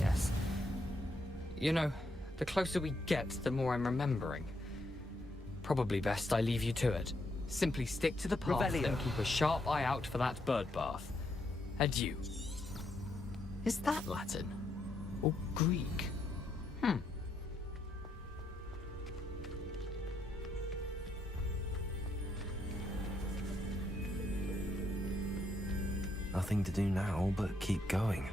Yes. You know, the closer we get, the more I'm remembering. Probably best I leave you to it. Simply stick to the path and keep a sharp eye out for that bird bath. Adieu. Is that Latin? Or Greek? Nothing to do now but keep going.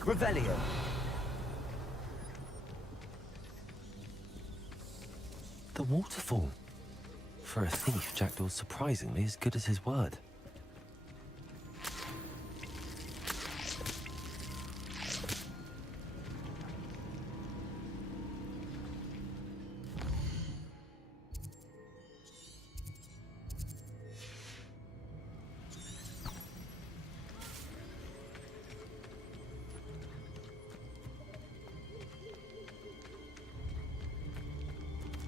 Revelio. The waterfall. For a thief, Jackdaw's surprisingly as good as his word.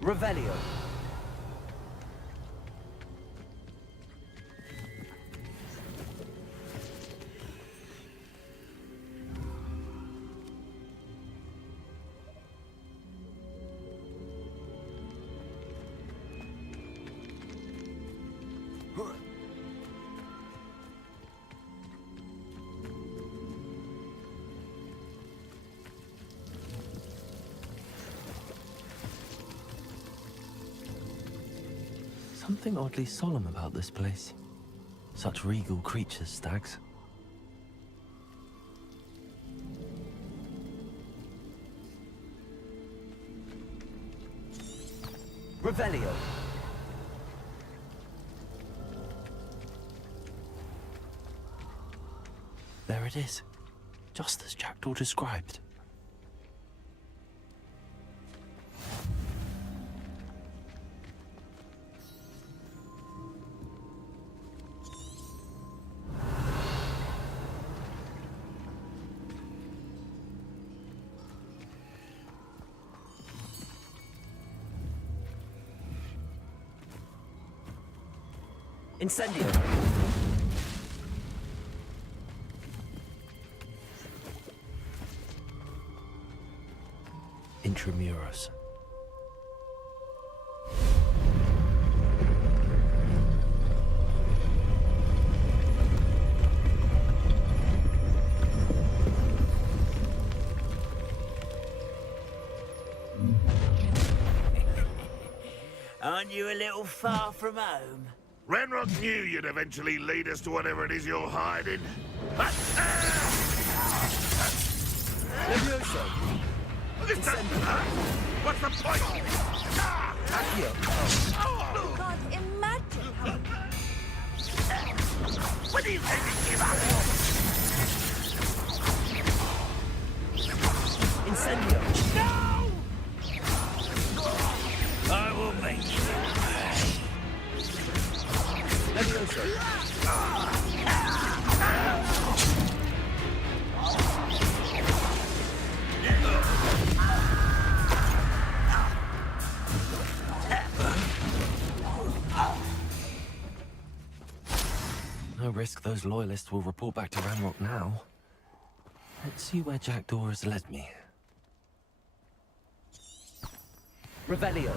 Revelio. Something oddly solemn about this place. Such regal creatures, stags. Revelio. There it is. Just as Jackdaw described. Incendio. Intramuros. Aren't you a little far from home? Renrock knew you'd eventually lead us to whatever it is you're hiding. Levioso. What's the point? Accio. God, imagine how... When do you think you give up? Incendio. No! I will make you. Levioso. No risk those loyalists will report back to Ranrock now. Let's see where Jackdaw has led me. Revelio.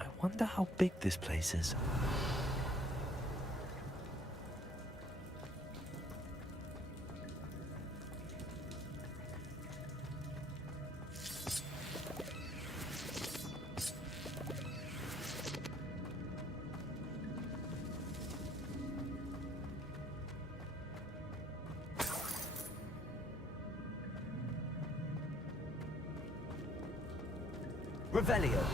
I wonder how big this place is. Revelio.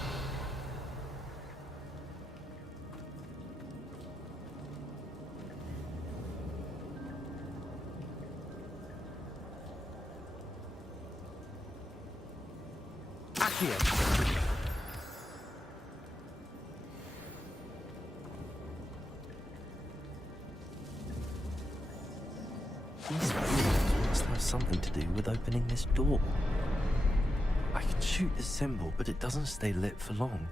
Accio. These rules must have something to do with opening this door. I can shoot the symbol, but it doesn't stay lit for long.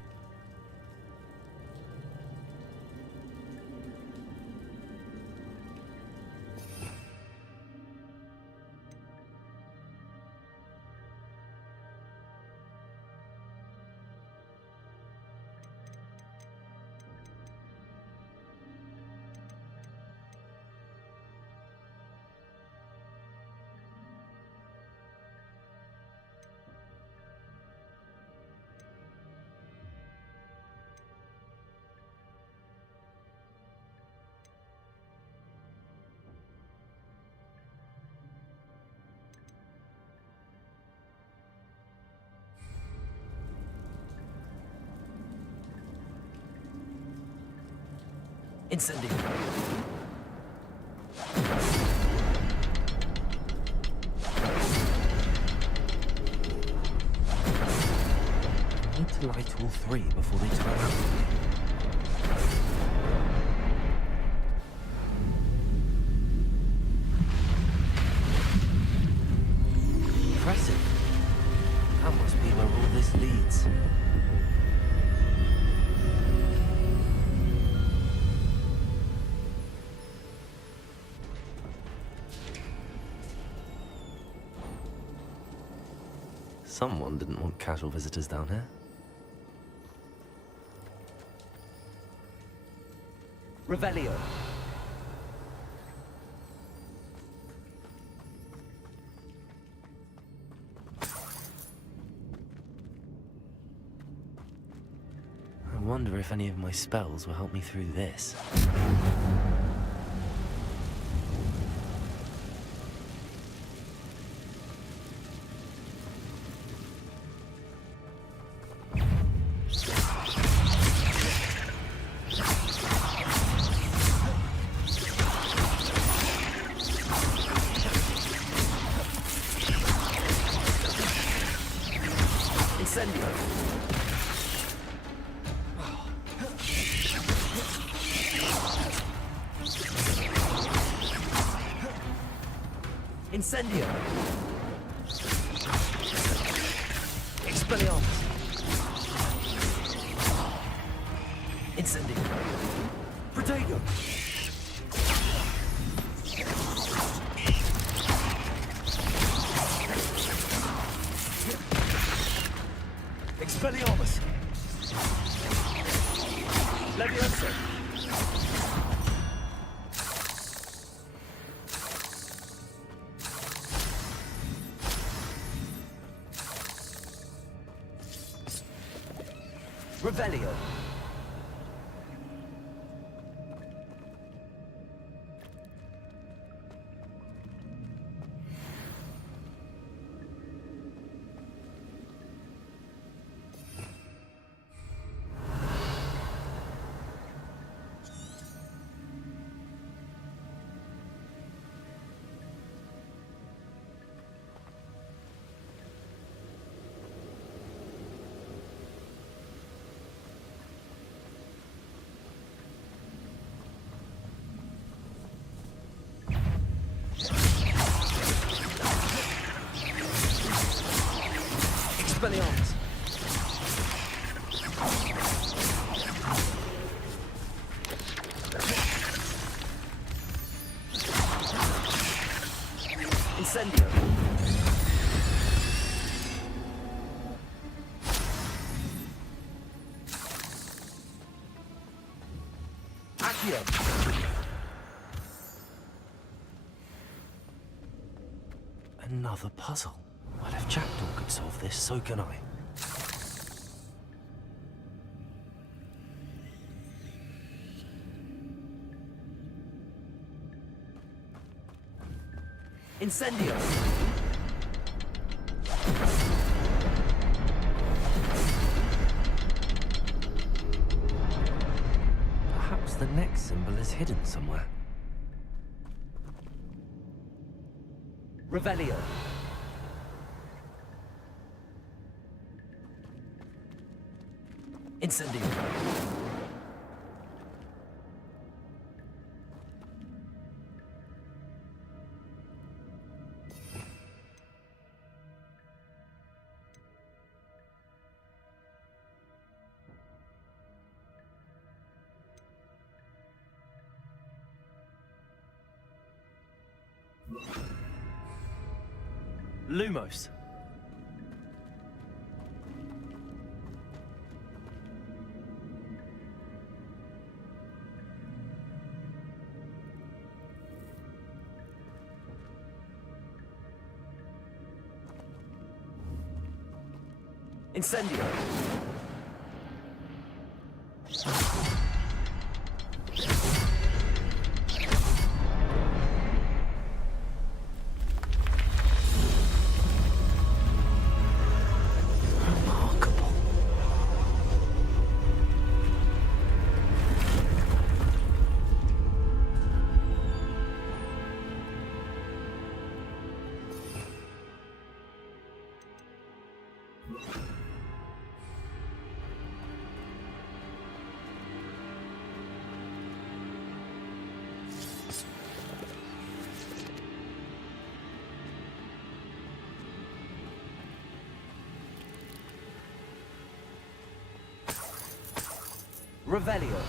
Incendio. I need to light all three before they turn out. Impressive. That must be where all this leads. Someone didn't want casual visitors down here. Revelio. I wonder if any of my spells will help me through this. Incendio. Incendio. Expelliarmus. Incendio. Protego. Expelliarmus. Levioso. Revelio. Expelliarmus. Incendio. Accio. Another puzzle. Well, if Jackdaw could solve this, so can I. Incendio. Perhaps the next symbol is hidden somewhere. Revelio. Incendio. Lumos. Incendio. Remarkable. Revelio.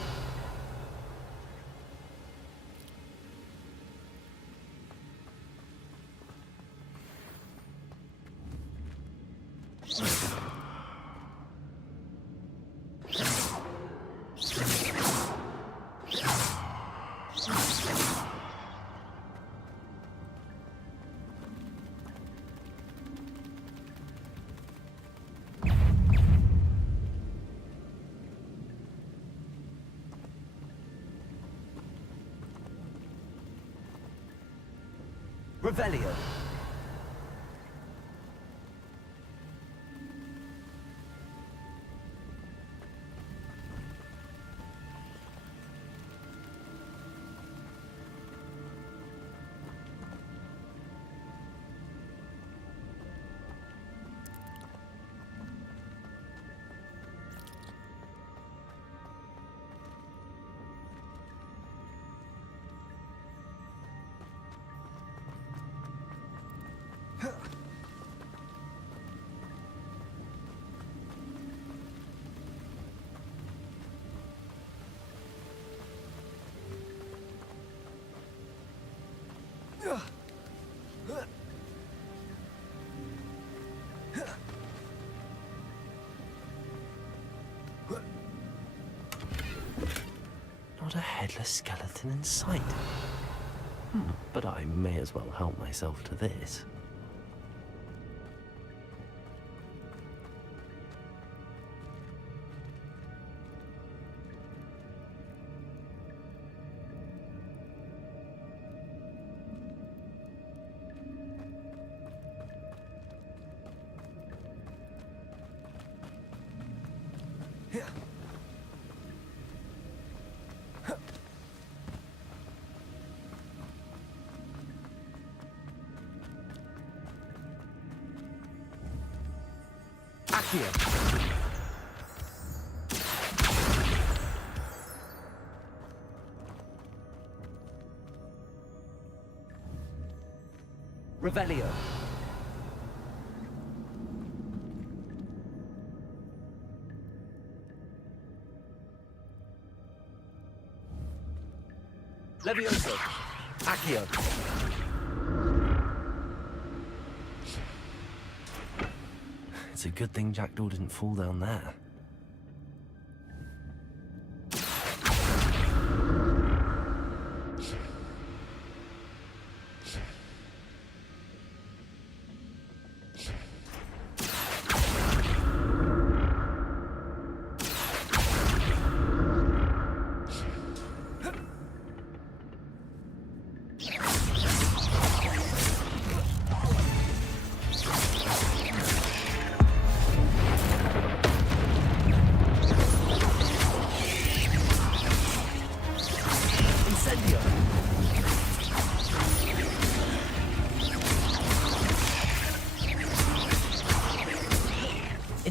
Revelio. Not a headless skeleton in sight. But I may as well help myself to this. Accio. Revelio. Levioso. Accio. It's a good thing Jackdaw didn't fall down there.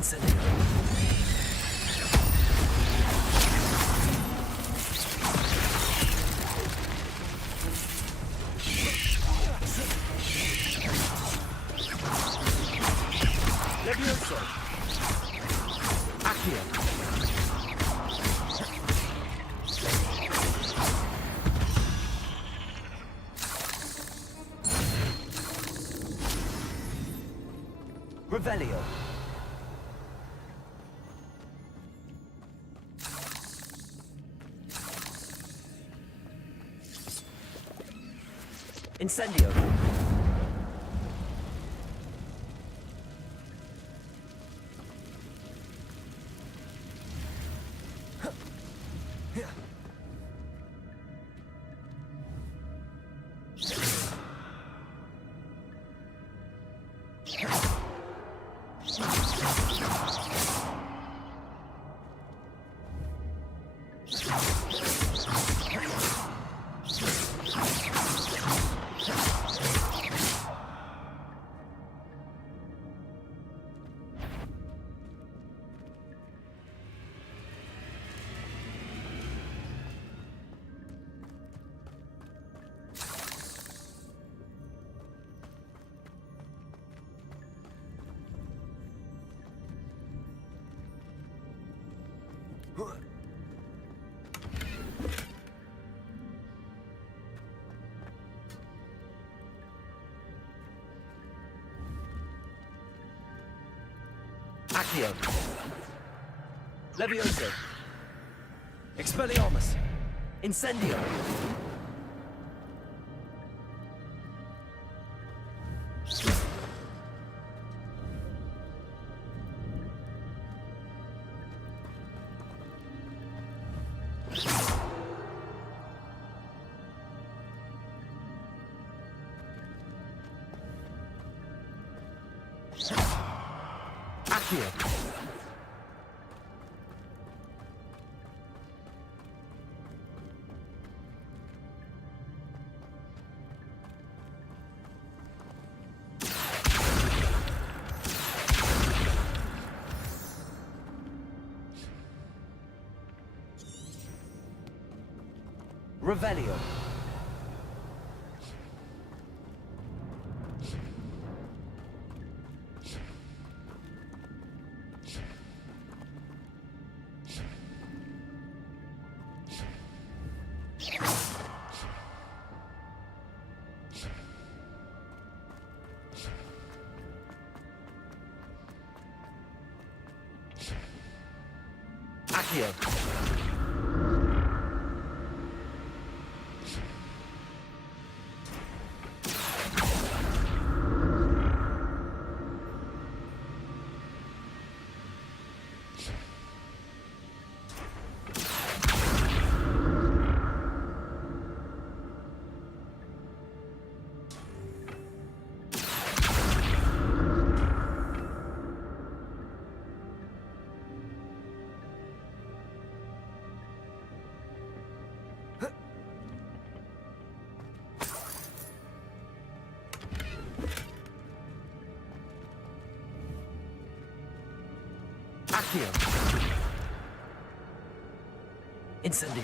Incendio. Levioso. Accio. Revelio. Incendio. Accio. Levioso. Expelliarmus. Incendio. Accio. Revelio. Accio. Accio. Incendio.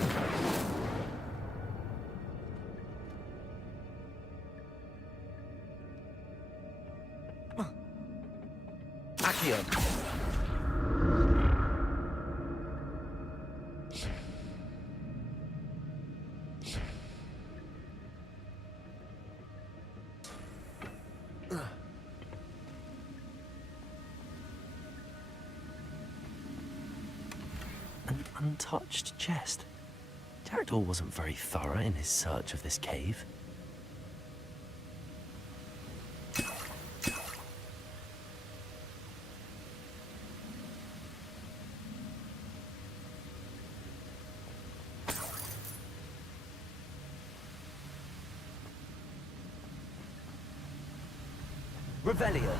Accio. An untouched chest. Jaredor wasn't very thorough in his search of this cave. Revelio.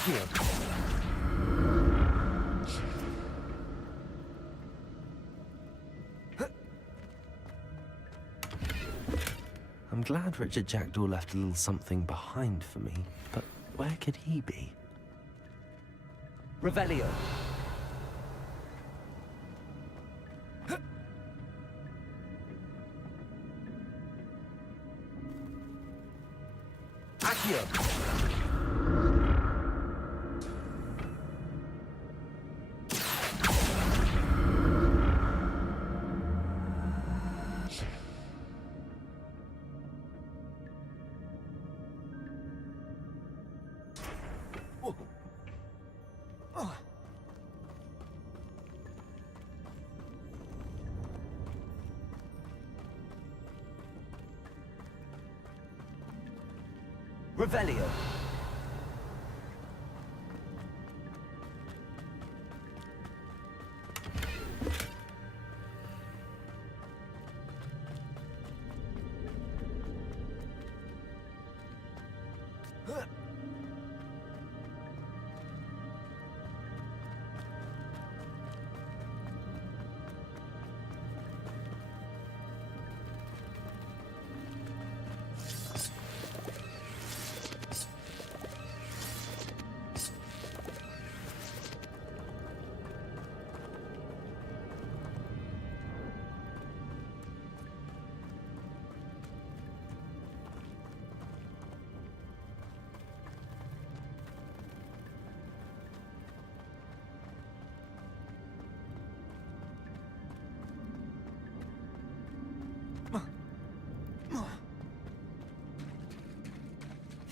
Accio. I'm glad Richard Jackdaw left a little something behind for me, but where could he be? Revelio. Accio. Revelio.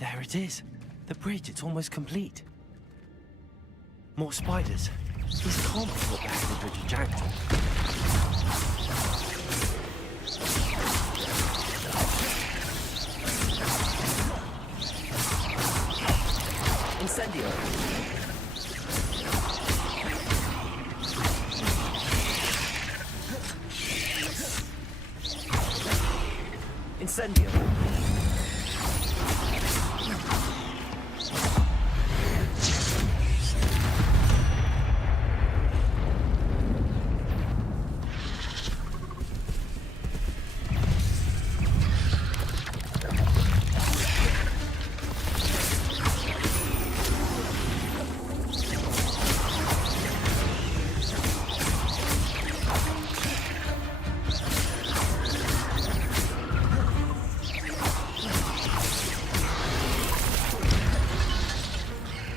There it is. The bridge, it's almost complete. More spiders. These can't be what happened to Richard Jackdaw. Incendio. Incendio.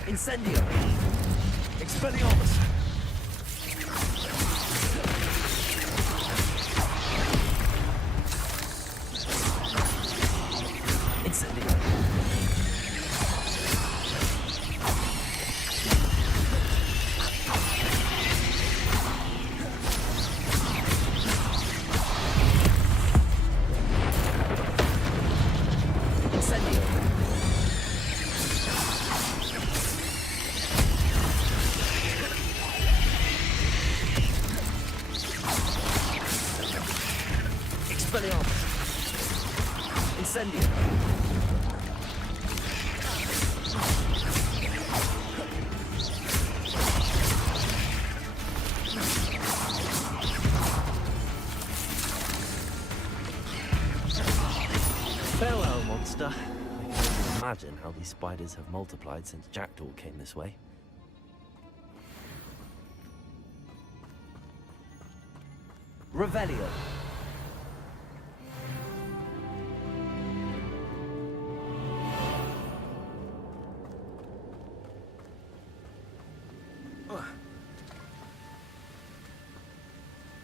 Incendio. Expelliarmus. Incendio. Incendio. Expelliarmus. Incendio. Farewell, monster. I can only imagine how these spiders have multiplied since Jackdaw came this way. Revelio.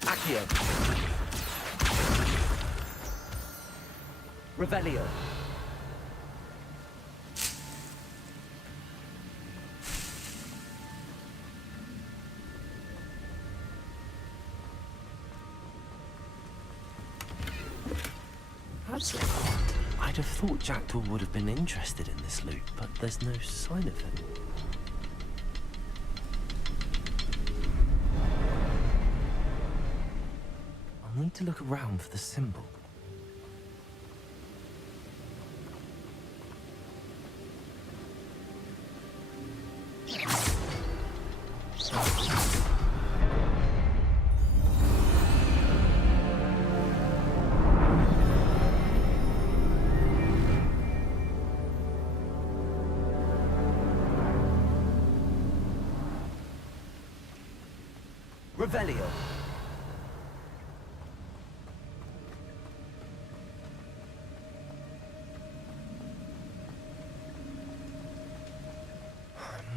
Accio. Revelio. That's odd. I'd have thought Jackdaw would have been interested in this loot, but there's no sign of him. I'll need to look around for the symbol. Revelio.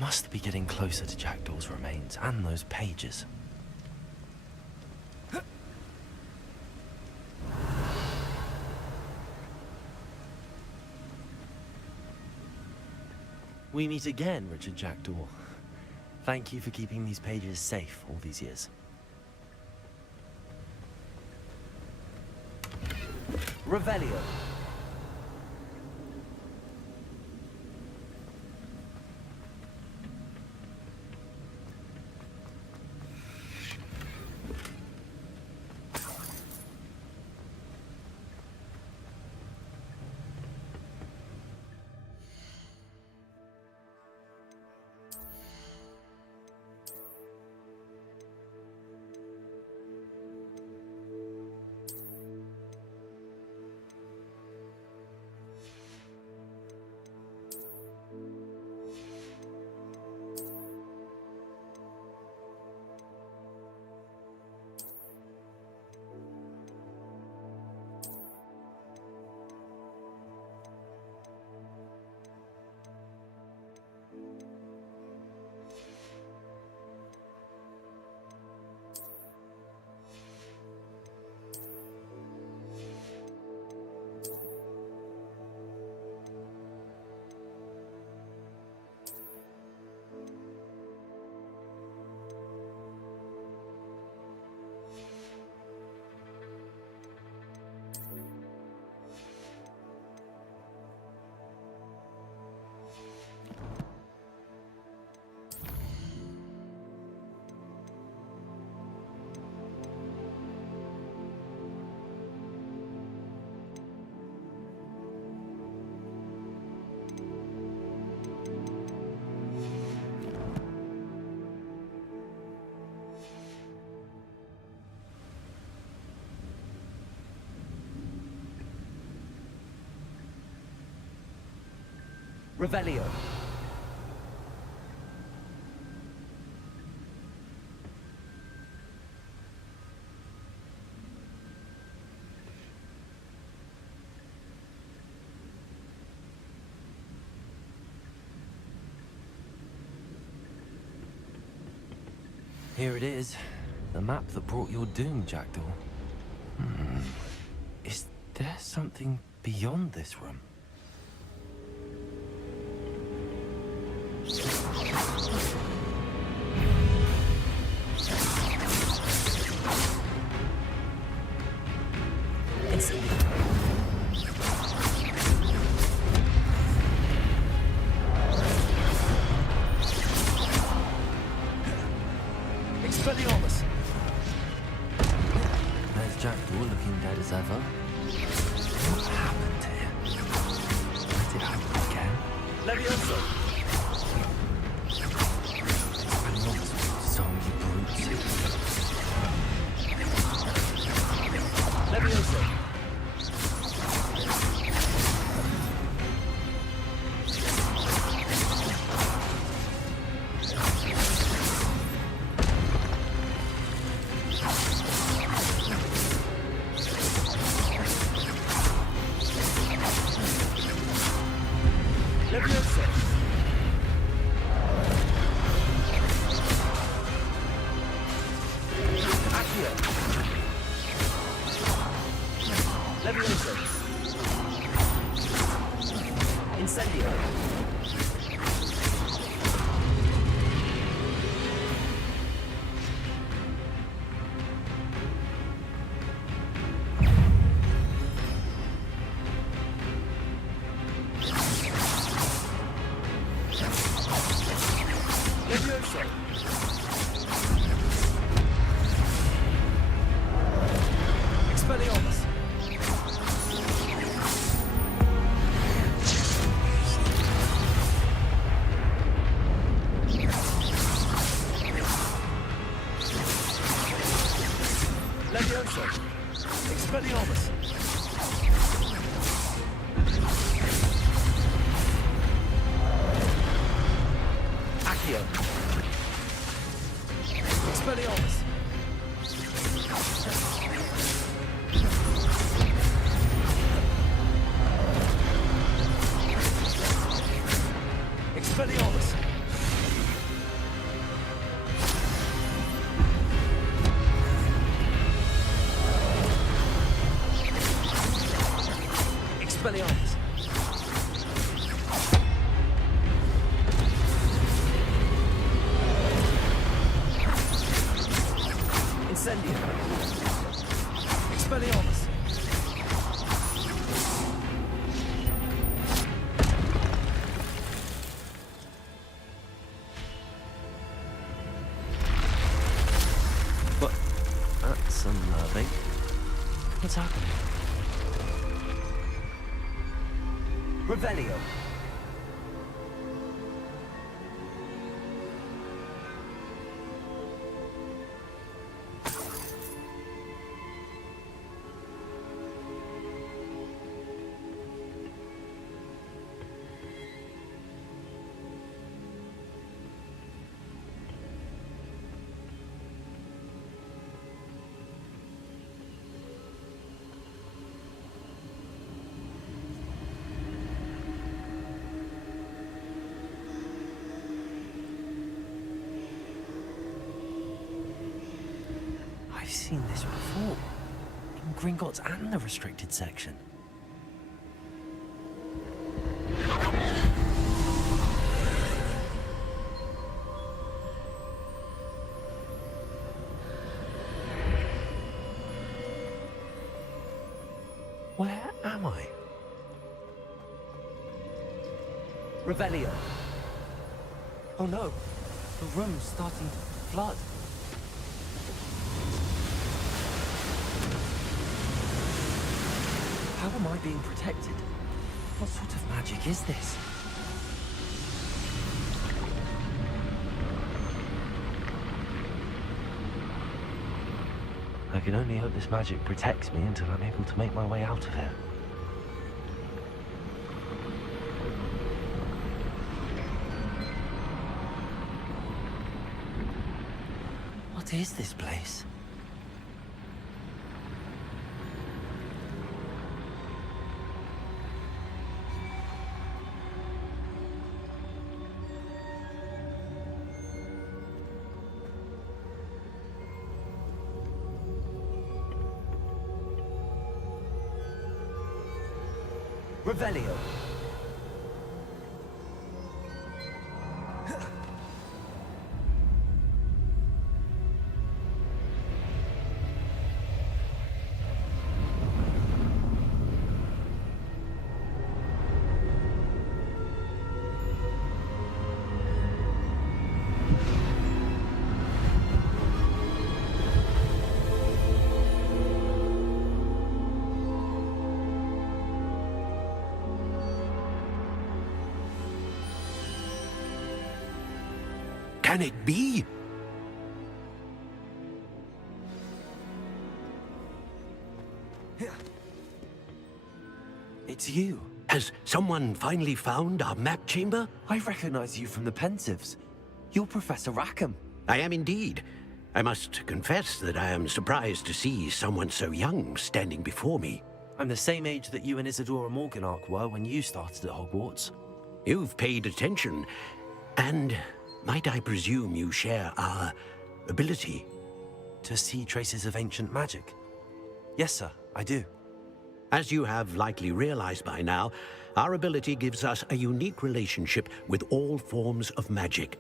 Must be getting closer to Jackdaw's remains and those pages. We meet again, Richard Jackdaw. Thank you for keeping these pages safe all these years. Revelio. Revelio. Here it is. The map that brought your doom, Jackdaw. Is there something beyond this room? Expelliarmus. There's Jackdaw looking dead as ever. What happened here? Let it happen again? Levioso. Expelliarmus, so many brutes. Levioso. Levioso. Accio. Levioso. Incendio. Levioso. Expelliarmus. Expelliarmus! Incendio! Expelliarmus! What? That's unnerving. What's happening? Revelio! I've seen this before. In Gringotts and the restricted section. Where am I? Revelio. Oh no, the room's starting to flood. How am I being protected? What sort of magic is this? I can only hope this magic protects me until I'm able to make my way out of here. What is this place? Revelio. Can it be? It's you. Has someone finally found our map chamber? I recognize you from the Pensives. You're Professor Rackham. I am indeed. I must confess that I am surprised to see someone so young standing before me. I'm the same age that you and Isadora Morganach were when you started at Hogwarts. You've paid attention, and might I presume you share our ability? To see traces of ancient magic? Yes, sir, I do. As you have likely realized by now, our ability gives us a unique relationship with all forms of magic.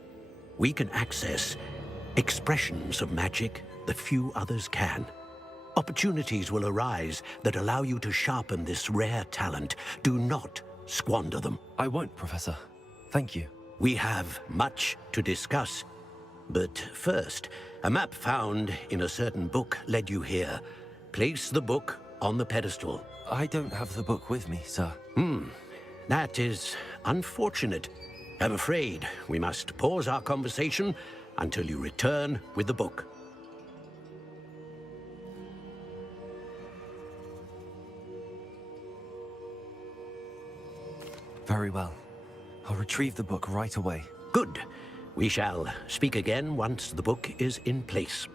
We can access expressions of magic that few others can. Opportunities will arise that allow you to sharpen this rare talent. Do not squander them. I won't, Professor. Thank you. We have much to discuss. But first, a map found in a certain book led you here. Place the book on the pedestal. I don't have the book with me, sir. That is unfortunate. I'm afraid we must pause our conversation until you return with the book. Very well. I'll retrieve the book right away. Good. We shall speak again once the book is in place.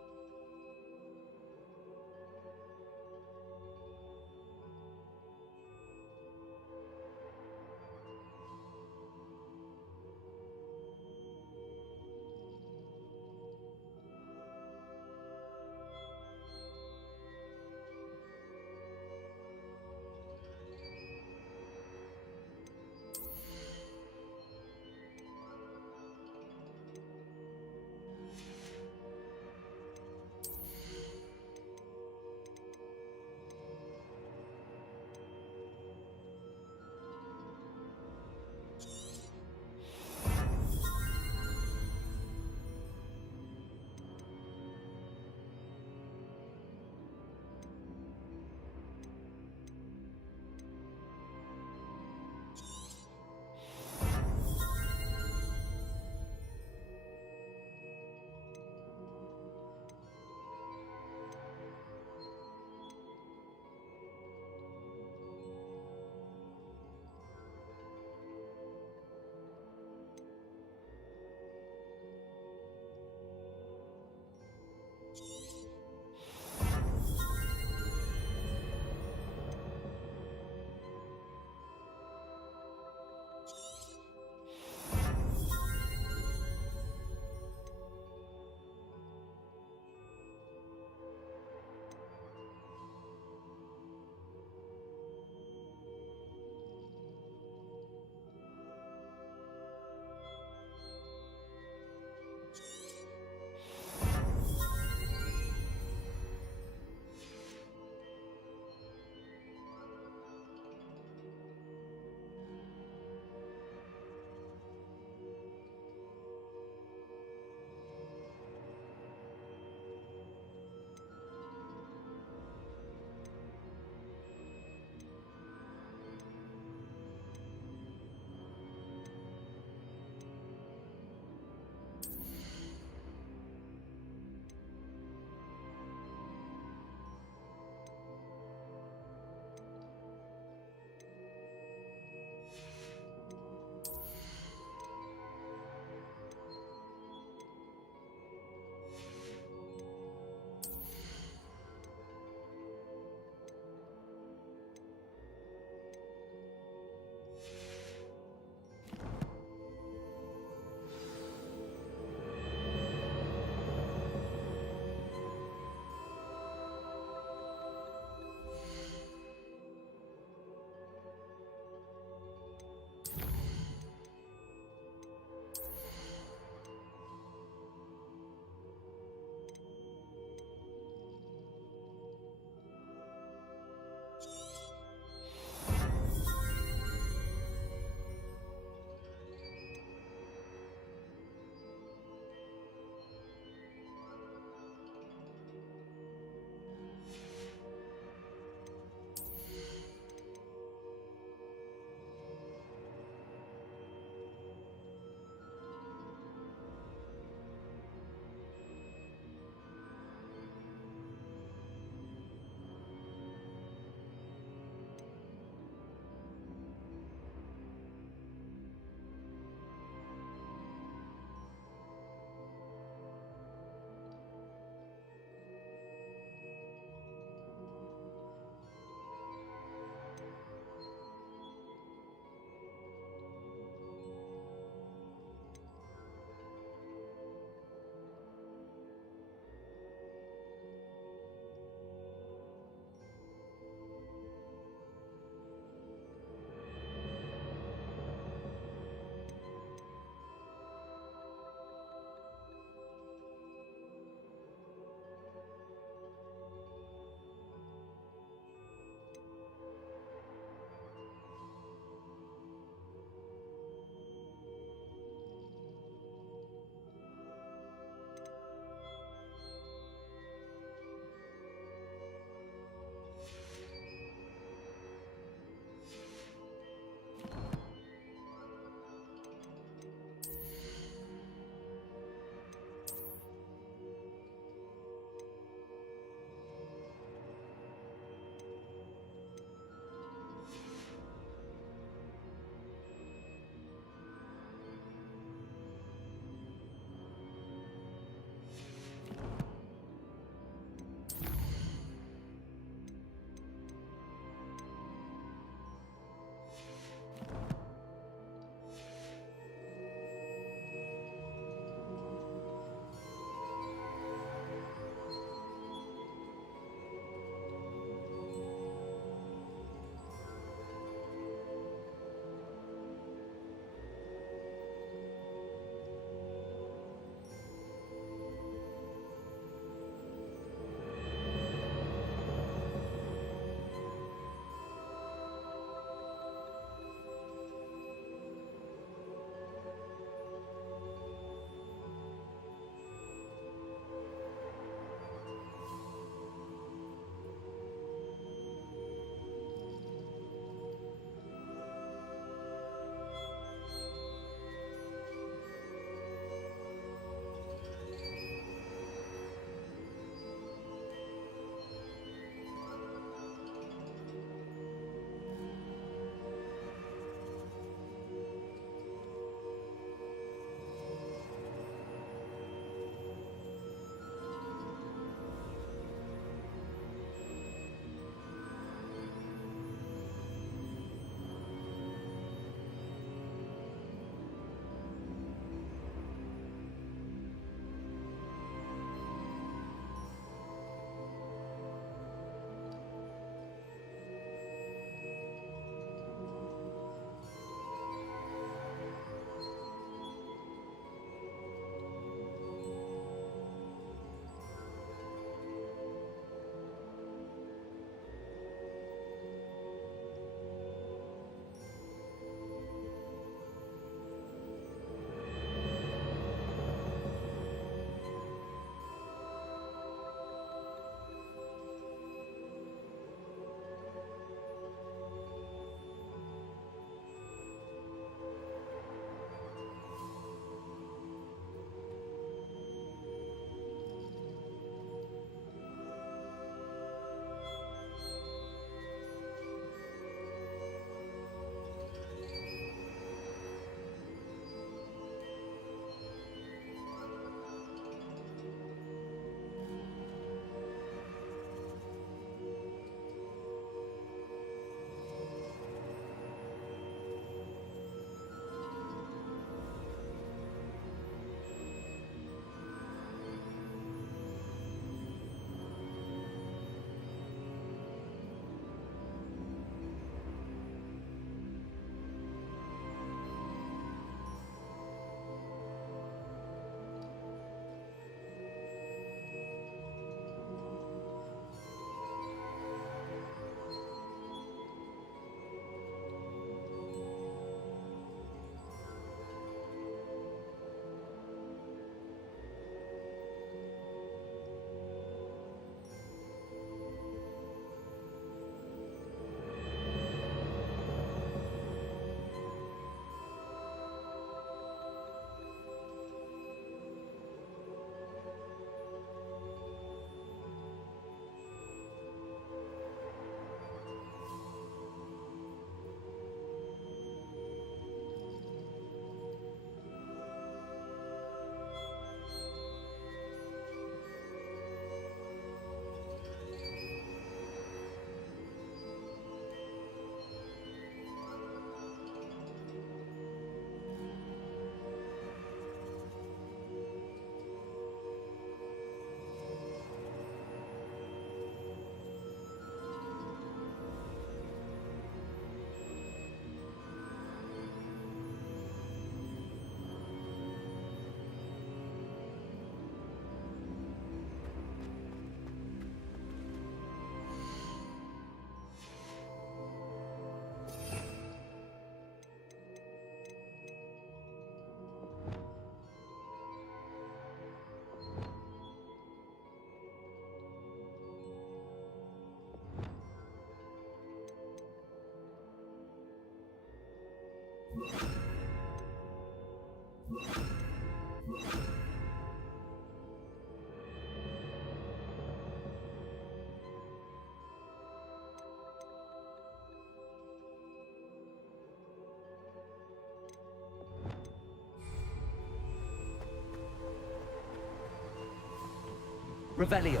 Revelio.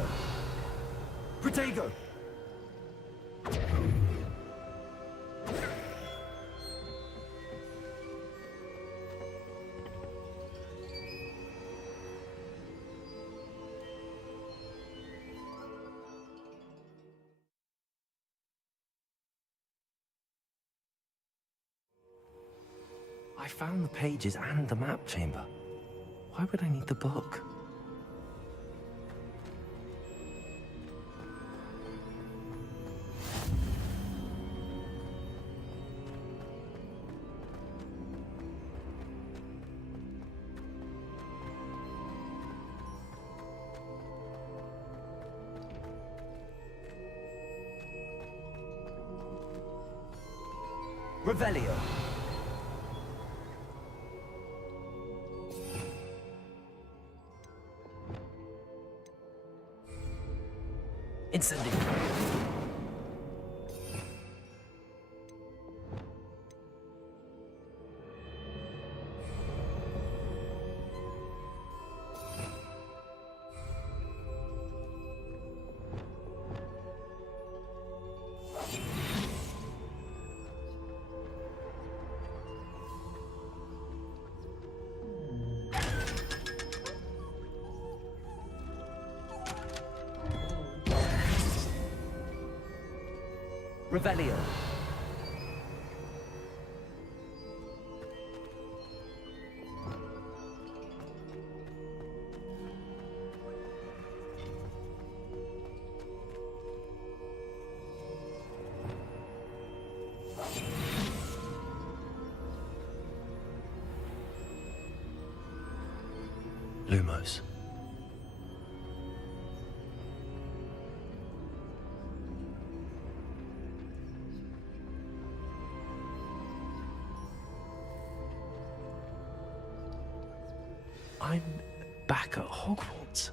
Protego. I found the pages and the map chamber. Why would I need the book? Revelio. Incendio. Revelio. Lumos. I'm back at Hogwarts.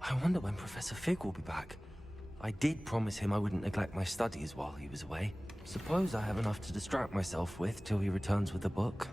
I wonder when Professor Fig will be back. I did promise him I wouldn't neglect my studies while he was away. Suppose I have enough to distract myself with till he returns with the book.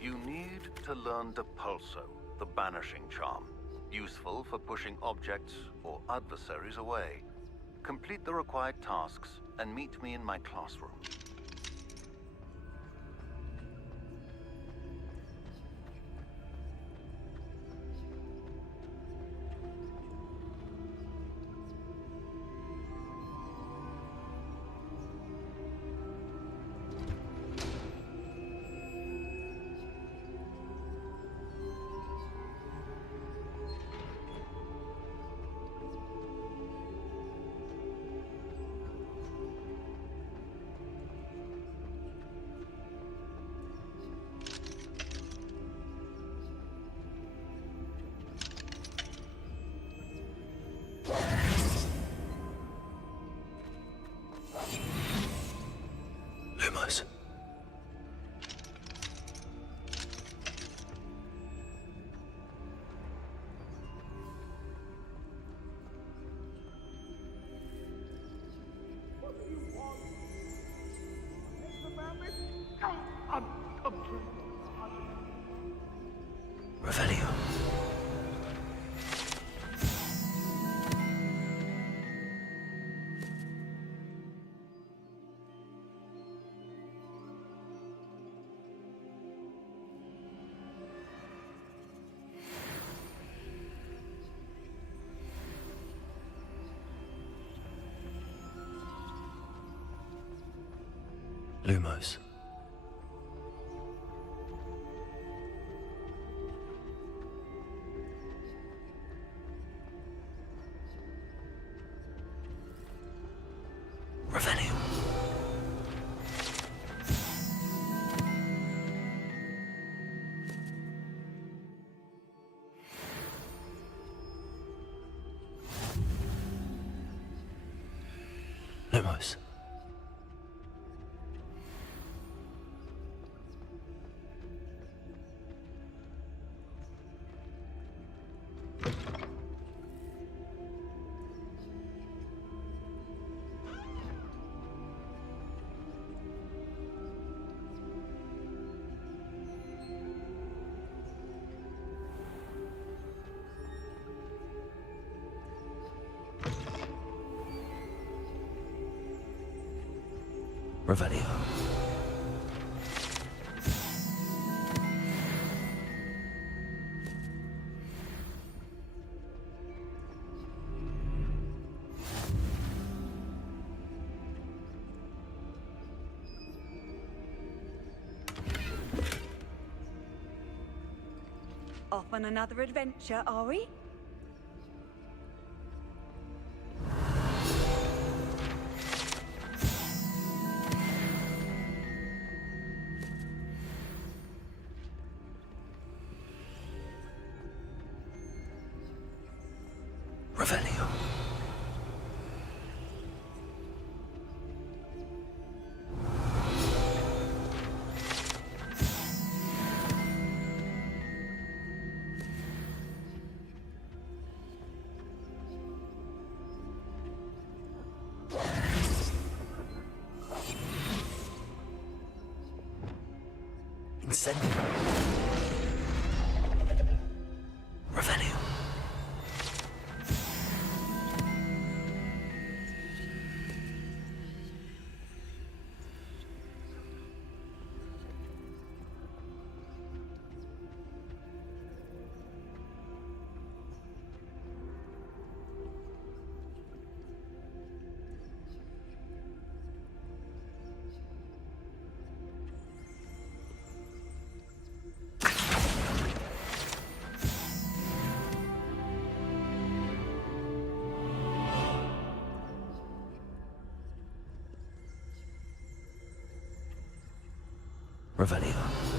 You need to learn Depulso, the banishing charm, useful for pushing objects or adversaries away. Complete the required tasks and meet me in my classroom. Lumos. Revelio. Lumos. Lumos. Revelio. Off on another adventure, are we? Revelio. Incendio. Revelio. Revelio.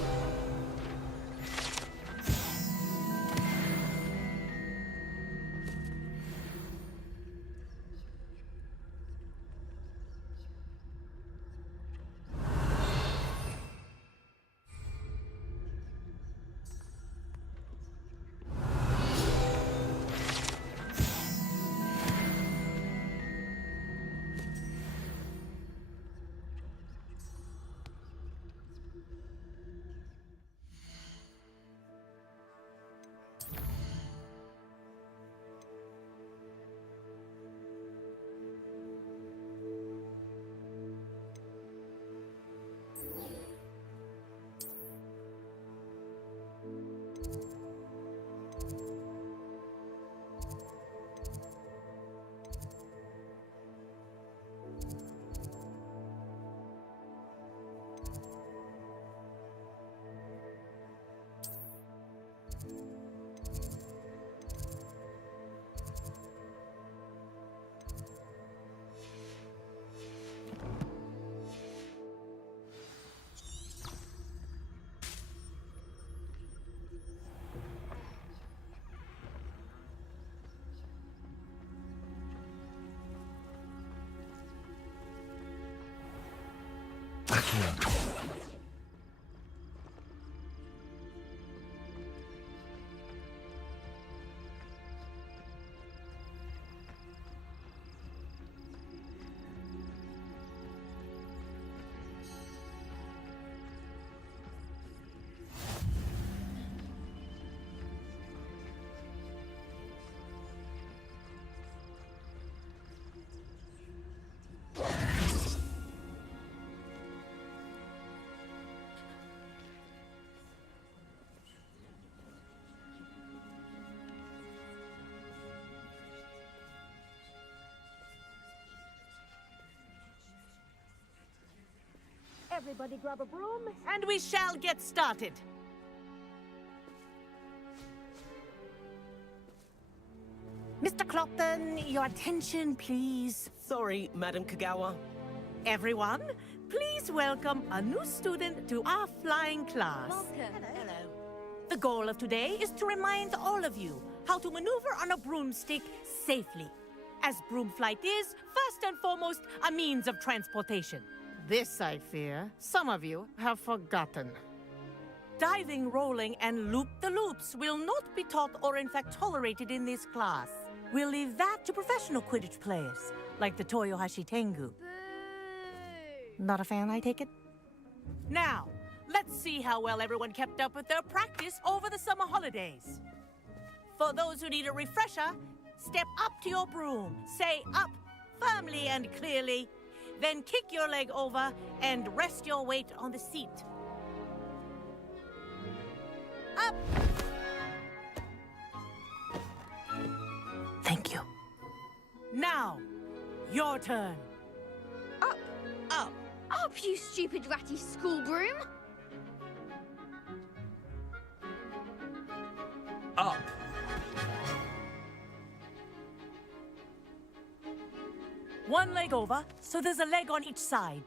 Everybody grab a broom. And we shall get started. Mr. Clopton, your attention, please. Sorry, Madam Kagawa. Everyone, please welcome a new student to our flying class. Welcome. Hello. The goal of today is to remind all of you how to maneuver on a broomstick safely. As broom flight is, first first and foremost a means of transportation. This, I fear, some of you have forgotten. Diving, rolling, and loop-the-loops will not be taught or in fact tolerated in this class. We'll leave that to professional Quidditch players, like the Toyohashi Tengu. Not a fan, I take it? Now, let's see how well everyone kept up with their practice over the summer holidays. For those who need a refresher, step up to your broom, say up firmly and clearly, then kick your leg over and rest your weight on the seat. Up! Thank you. Now, your turn. Up! Up! Up, you stupid ratty school broom! Up. One leg over, so there's a leg on each side.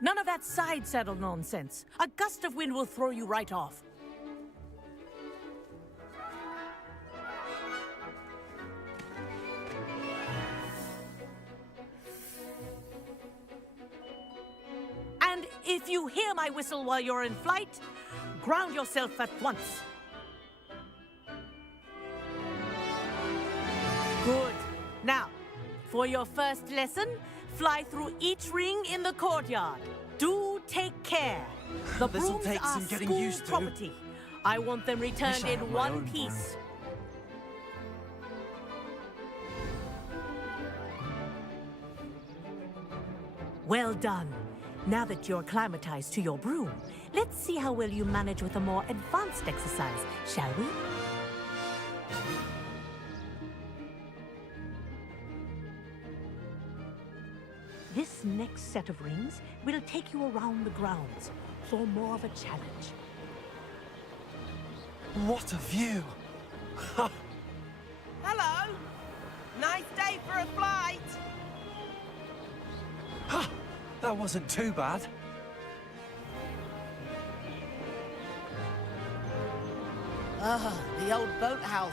None of that side saddle nonsense. A gust of wind will throw you right off. And if you hear my whistle while you're in flight, ground yourself at once. Good. Now, for your first lesson, fly through each ring in the courtyard. Do take care. The This'll brooms take are some getting school used to. property. I want them returned Wish I had in my one own piece. Well done. Now that you're acclimatized to your broom, let's see how well you manage with a more advanced exercise, shall we? This next set of rings will take you around the grounds for more of a challenge. What a view! Hello! Nice day for a flight! That wasn't too bad. Ah, the old boathouse.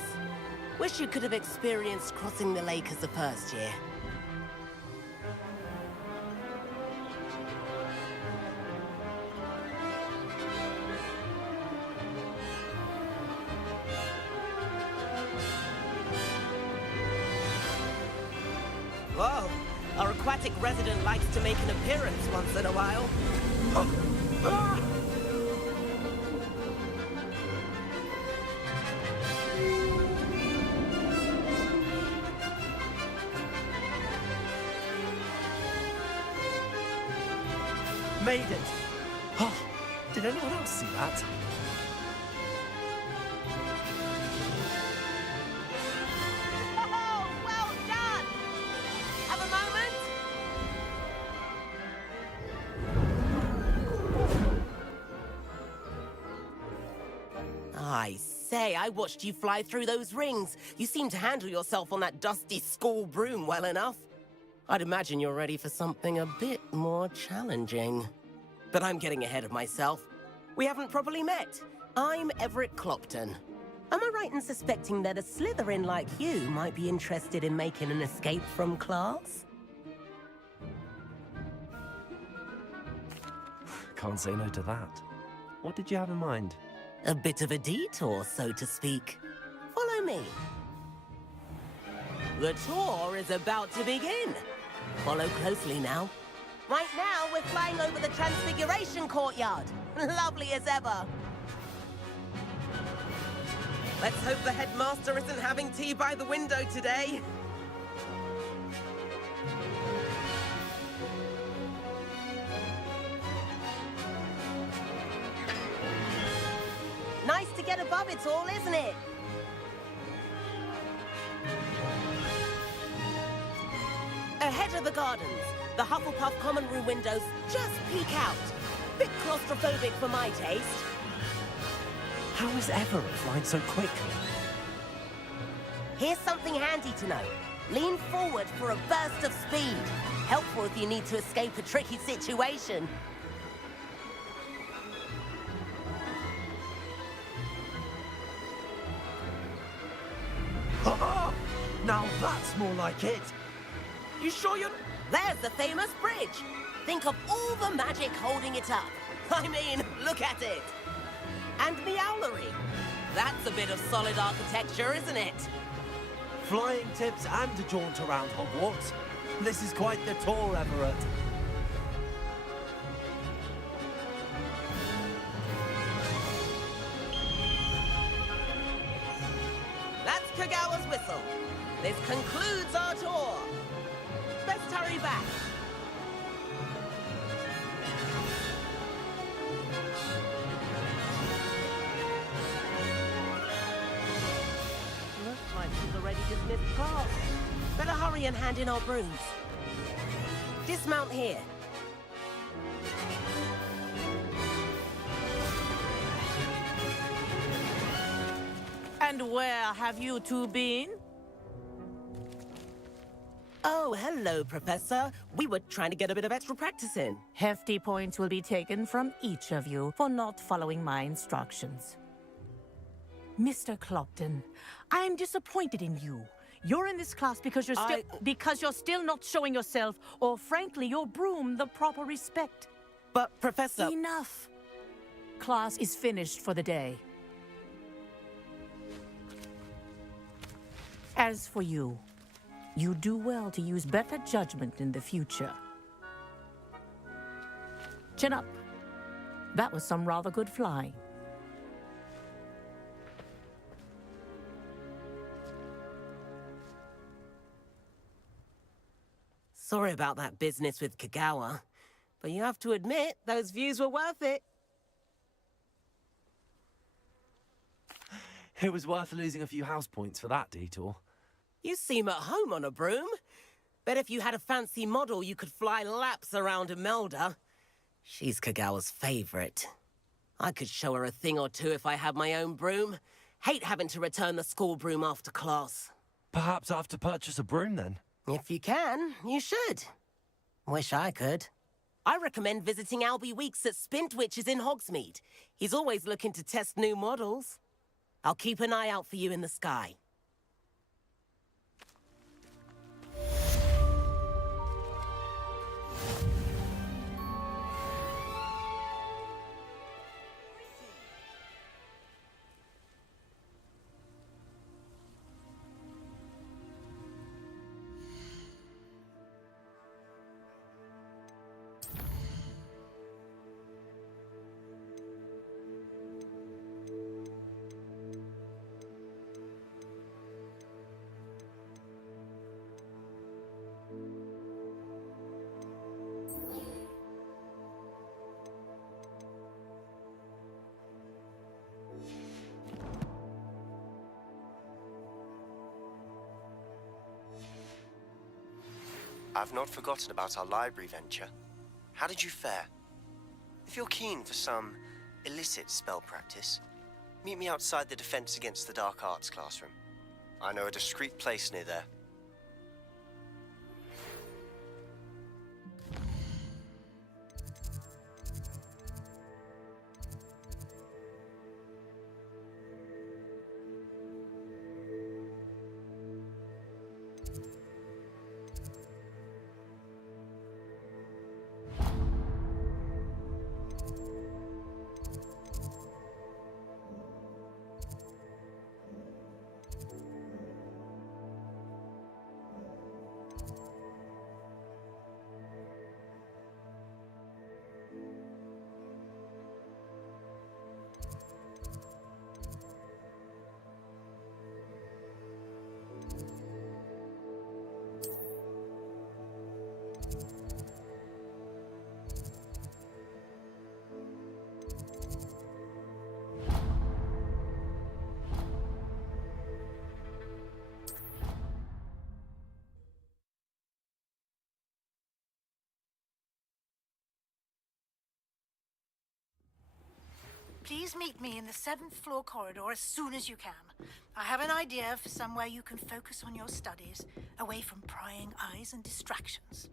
Wish you could have experienced crossing the lake as a first year. Whoa! Our aquatic resident likes to make an appearance once in a while. Made it! Oh, did anyone else see that? Oh, well done! Have a moment? I say, I watched you fly through those rings. You seem to handle yourself on that dusty school broom well enough. I'd imagine you're ready for something a bit more challenging. But I'm getting ahead of myself. We haven't properly met. I'm Everett Clopton. Am I right in suspecting that a Slytherin like you might be interested in making an escape from class? Can't say no to that. What did you have in mind? A bit of a detour, so to speak. Follow me. The tour is about to begin. Follow closely now. Right now, we're flying over the Transfiguration Courtyard. Lovely as ever. Let's hope the headmaster isn't having tea by the window today. Nice to get above it all, isn't it? Ahead of the gardens, the Hufflepuff common room windows just peek out. Bit claustrophobic for my taste. How is Everett flying so quickly? Here's something handy to know. Lean forward for a burst of speed. Helpful if you need to escape a tricky situation. Now that's more like it! You sure you're... There's the famous bridge. Think of all the magic holding it up. I mean, look at it. And the owlery. That's a bit of solid architecture, isn't it? Flying tips and a jaunt around Hogwarts. This is quite the tour, Everett. That's Kagawa's whistle. This concludes our tour. Let's hurry back. Looks like she's already dismissed class. Better hurry and hand in our brooms. Dismount here. And where have you two been? Oh, hello, Professor. We were trying to get a bit of extra practice in. Hefty points will be taken from each of you for not following my instructions. Mr. Clopton, I'm disappointed in you. You're in this class because you're still not showing yourself, or frankly, your broom the proper respect. But, Professor... Enough. Class is finished for the day. As for you, you do well to use better judgment in the future. Chin up. That was some rather good flying. Sorry about that business with Kagawa, but you have to admit, those views were worth it. It was worth losing a few house points for that detour. You seem at home on a broom. Bet if you had a fancy model, you could fly laps around Imelda. She's Kagawa's favorite. I could show her a thing or two if I had my own broom. Hate having to return the school broom after class. Perhaps I have to purchase a broom then? If you can, you should. Wish I could. I recommend visiting Albie Weeks at Spintwitches in Hogsmeade. He's always looking to test new models. I'll keep an eye out for you in the sky. I've not forgotten about our library venture. How did you fare? If you're keen for some illicit spell practice, meet me outside the Defense Against the Dark Arts classroom. I know a discreet place near there. Please meet me in the 7th floor corridor as soon as you can. I have an idea for somewhere you can focus on your studies, away from prying eyes and distractions.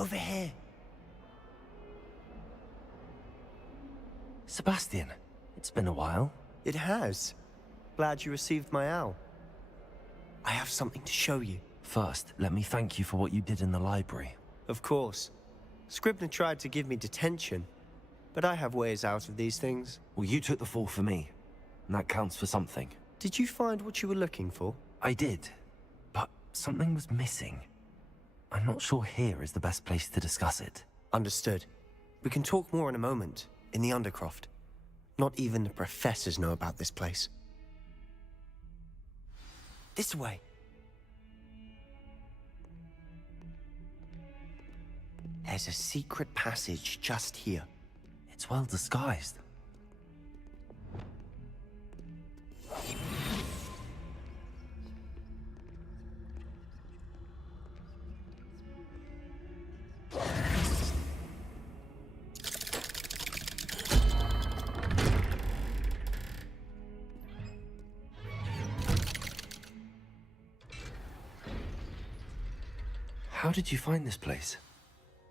Over here. Sebastian, it's been a while. It has. Glad you received my owl. I have something to show you. First, let me thank you for what you did in the library. Of course. Scribner tried to give me detention, but I have ways out of these things. Well, you took the fall for me, and that counts for something. Did you find what you were looking for? I did, but something was missing. I'm not sure here is the best place to discuss it. Understood. We can talk more in a moment, in the Undercroft. Not even the professors know about this place. This way. There's a secret passage just here. It's well disguised. How did you find this place?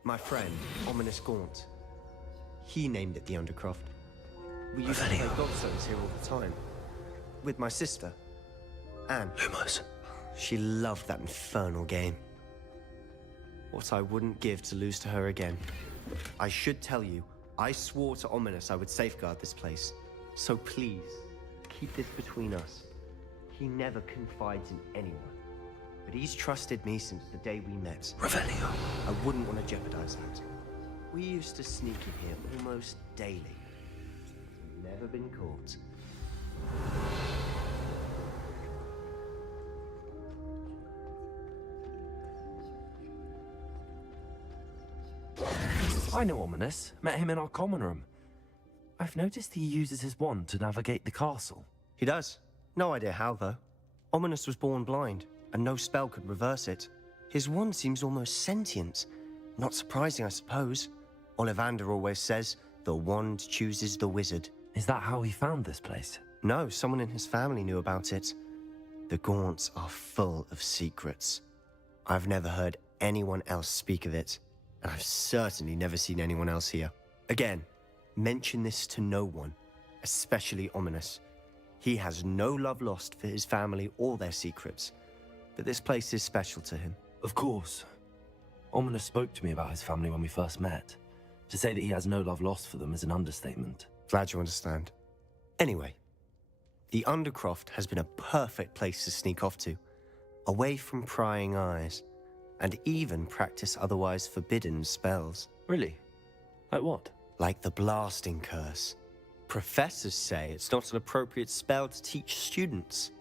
My friend, Ominous Gaunt. He named it the Undercroft. We used to play Godstones here all the time. With my sister, Anne. Lumos. She loved that infernal game. What I wouldn't give to lose to her again. I should tell you, I swore to Ominous I would safeguard this place. So please, keep this between us. He never confides in anyone. But he's trusted me since the day we met. Revelio. I wouldn't want to jeopardize that. We used to sneak in here almost daily. We've never been caught. I know Ominous. Met him in our common room. I've noticed he uses his wand to navigate the castle. He does. No idea how, though. Ominous was born blind, and no spell could reverse it. His wand seems almost sentient. Not surprising, I suppose. Ollivander always says, the wand chooses the wizard. Is that how he found this place? No, someone in his family knew about it. The Gaunts are full of secrets. I've never heard anyone else speak of it, and I've certainly never seen anyone else here. Again, mention this to no one, especially Ominous. He has no love lost for his family or their secrets, but this place is special to him. Of course. Ominous spoke to me about his family when we first met. To say that he has no love lost for them is an understatement. Glad you understand. Anyway, the Undercroft has been a perfect place to sneak off to, away from prying eyes, and even practice otherwise forbidden spells. Really? Like what? Like the Blasting Curse. Professors say it's not an appropriate spell to teach students.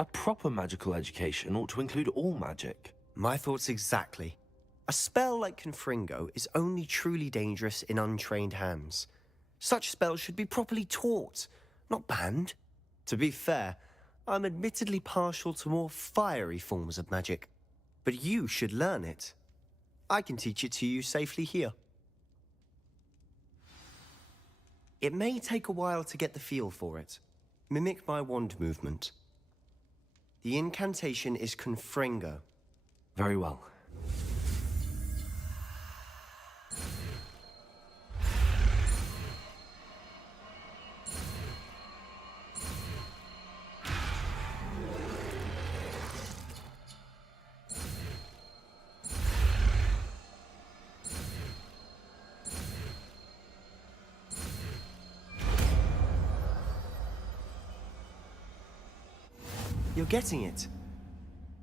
A proper magical education ought to include all magic. My thoughts exactly. A spell like Confringo is only truly dangerous in untrained hands. Such spells should be properly taught, not banned. To be fair, I'm admittedly partial to more fiery forms of magic. But you should learn it. I can teach it to you safely here. It may take a while to get the feel for it. Mimic my wand movement. The incantation is Confringo. Very well. You're getting it.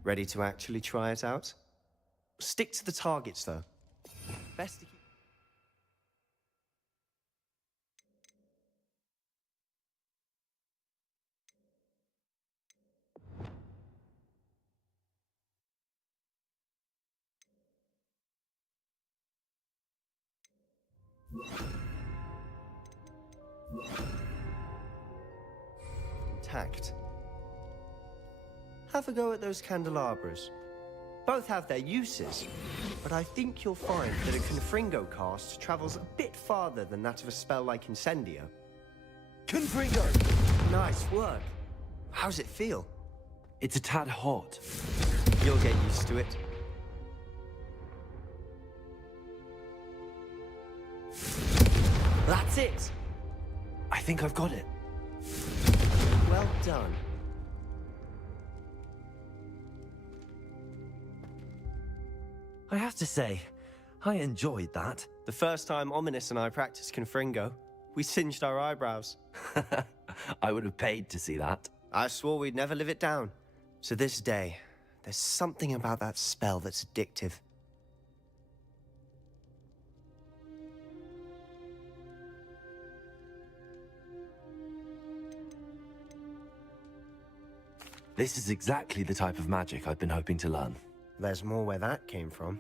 Ready to actually try it out? Stick to the targets, though. Best to keep... Intact. Have a go at those candelabras. Both have their uses, but I think you'll find that a Confringo cast travels a bit farther than that of a spell like Incendio. Confringo! Nice work. How's it feel? It's a tad hot. You'll get used to it. That's it! I think I've got it. Well done. I have to say, I enjoyed that. The first time Ominous and I practiced Confringo, we singed our eyebrows. I would have paid to see that. I swore we'd never live it down. To this day, there's something about that spell that's addictive. This is exactly the type of magic I've been hoping to learn. There's more where that came from.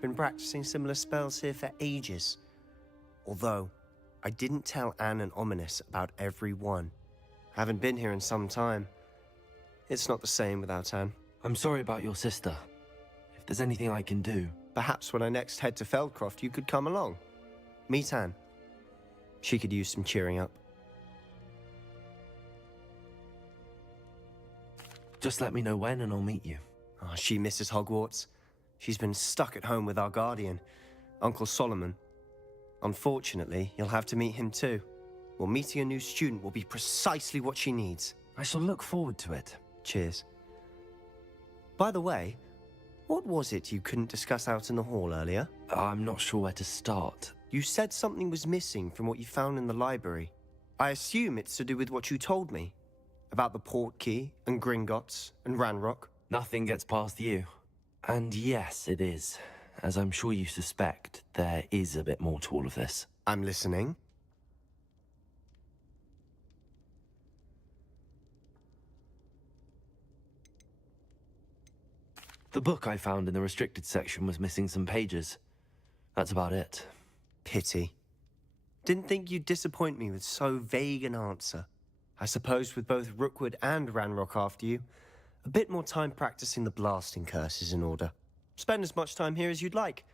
Been practicing similar spells here for ages. Although, I didn't tell Anne and Ominous about every one. Haven't been here in some time. It's not the same without Anne. I'm sorry about your sister. If there's anything I can do... Perhaps when I next head to Feldcroft, you could come along. Meet Anne. She could use some cheering up. Just let me know when and I'll meet you. Oh, she misses Hogwarts. She's been stuck at home with our guardian, Uncle Solomon. Unfortunately, you'll have to meet him too. Well, meeting a new student will be precisely what she needs. I shall look forward to it. Cheers. By the way, what was it you couldn't discuss out in the hall earlier? I'm not sure where to start. You said something was missing from what you found in the library. I assume it's to do with what you told me. About the Portkey, and Gringotts, and Ranrock. Nothing gets past you. And yes, it is. As I'm sure you suspect, there is a bit more to all of this. I'm listening. The book I found in the restricted section was missing some pages. That's about it. Pity. Didn't think you'd disappoint me with so vague an answer. I suppose with both Rookwood and Ranrock after you, a bit more time practicing the blasting curse is in order. Spend as much time here as you'd like.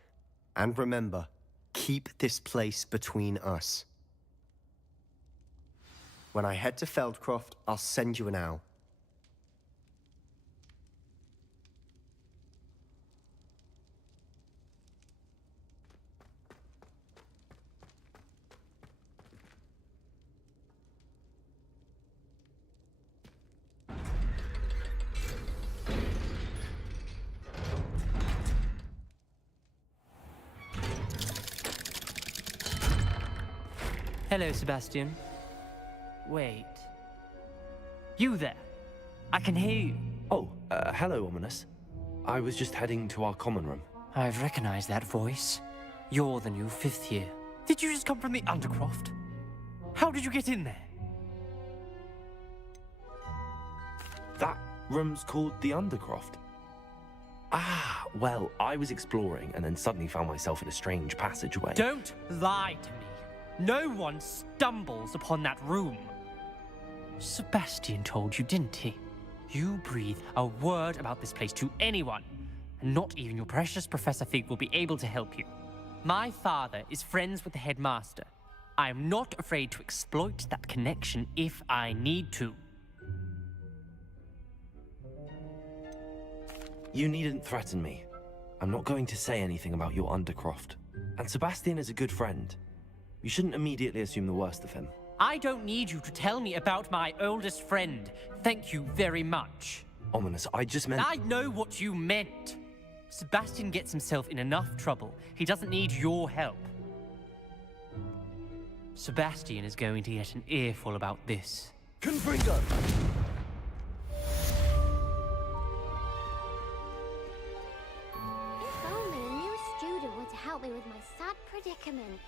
And remember, keep this place between us. When I head to Feldcroft, I'll send you an owl. Hello, Sebastian. Wait. You there? I can hear you. Oh, hello, Ominous. I was just heading to our common room. I've recognized that voice. You're the new 5th year. Did you just come from the Undercroft? How did you get in there? That room's called the Undercroft. Ah, well, I was exploring and then suddenly found myself in a strange passageway. Don't lie to me. No one stumbles upon that room. Sebastian told you, didn't he? You breathe a word about this place to anyone, and not even your precious Professor Fig will be able to help you. My father is friends with the headmaster. I am not afraid to exploit that connection if I need to. You needn't threaten me. I'm not going to say anything about your Undercroft. And Sebastian is a good friend. You shouldn't immediately assume the worst of him. I don't need you to tell me about my oldest friend. Thank you very much. Ominous, I just meant... I know what you meant. Sebastian gets himself in enough trouble. He doesn't need your help. Sebastian is going to get an earful about this. Confringo! If only a new student were to help me with my sad predicament.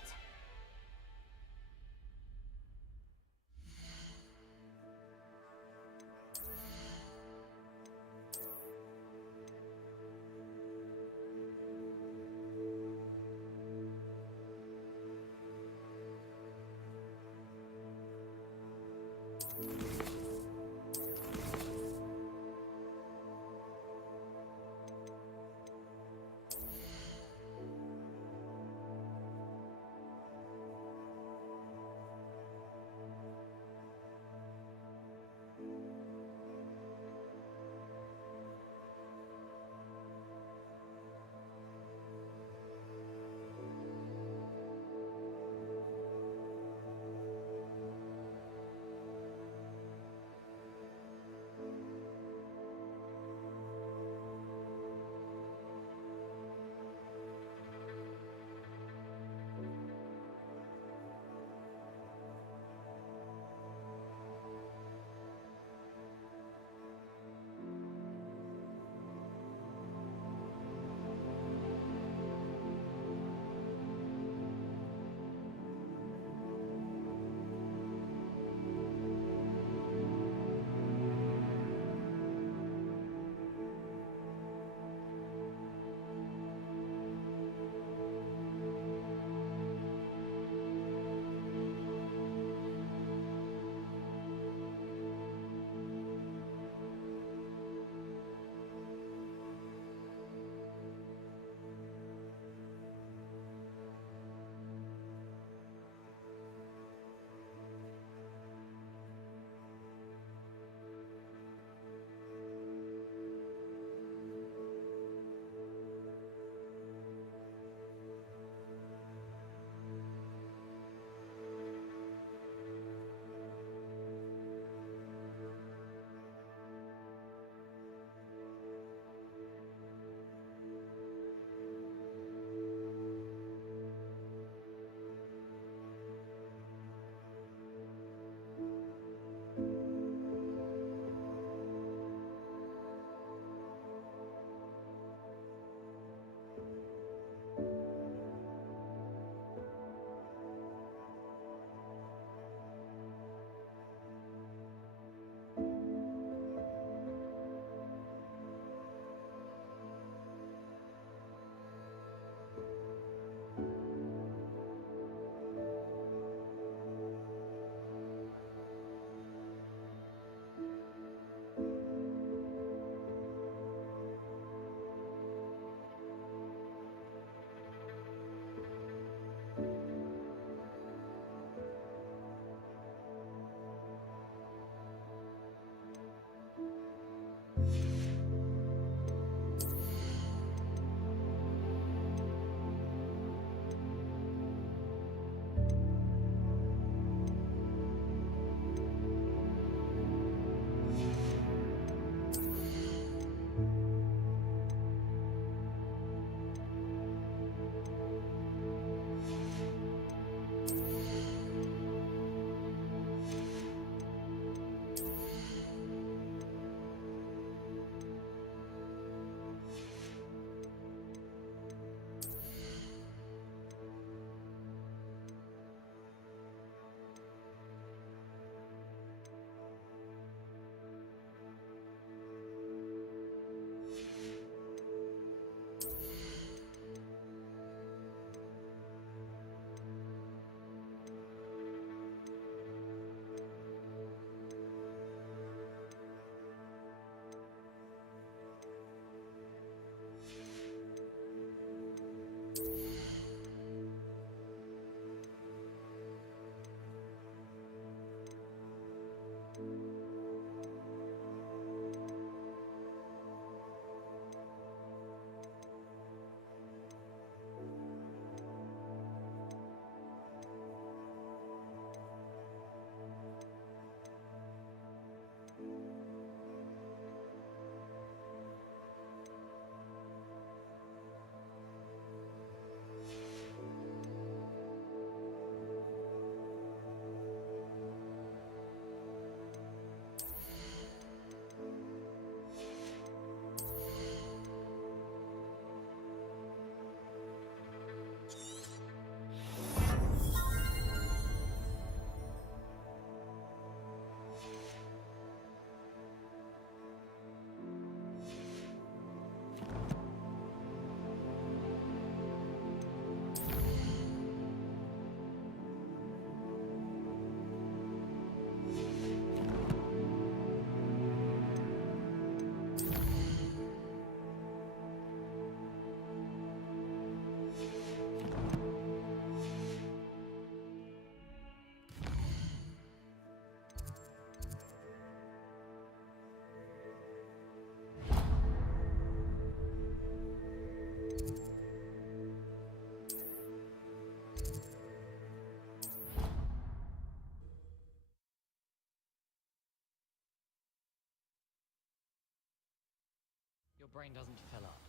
brain doesn't fill up.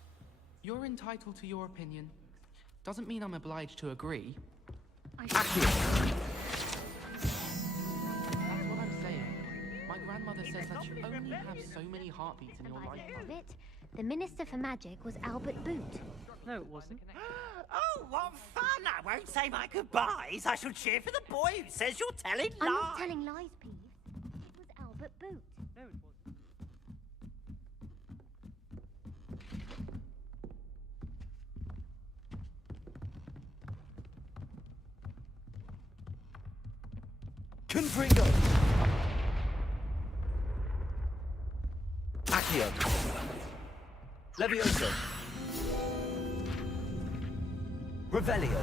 You're entitled to your opinion. Doesn't mean I'm obliged to agree. Accio! That's what I'm saying. My grandmother says that you only have so many heartbeats in your lifetime. Of it, the Minister for Magic was Albert Boot. No, it wasn't. Oh, what fun! I won't say my goodbyes. I shall cheer for the boy who says you're telling lies. I'm not telling lies, Peeves. It was Albert Boot. No, it wasn't. Confringo! Accio! Levioso! Revelio!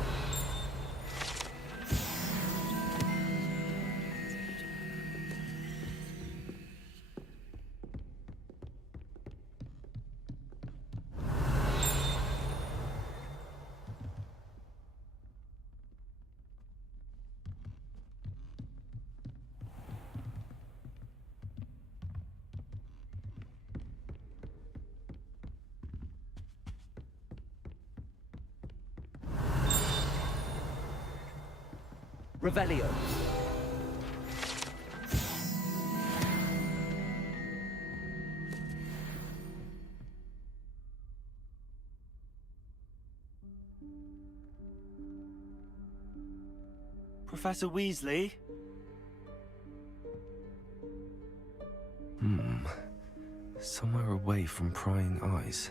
Revelio. Professor Weasley? Somewhere away from prying eyes.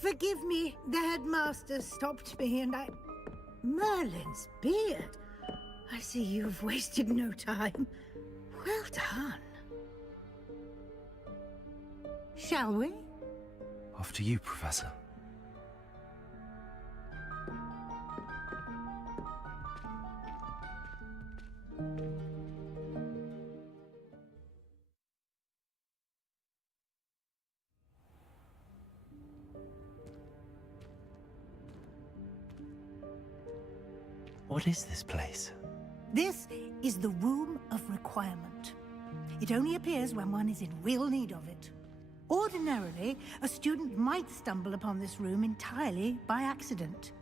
Forgive me, the headmaster stopped me and I... Merlin's beard. I see you've wasted no time. Well done. Shall we? After you, Professor. What is this place? This is the Room of Requirement. It only appears when one is in real need of it. Ordinarily, a student might stumble upon this room entirely by accident.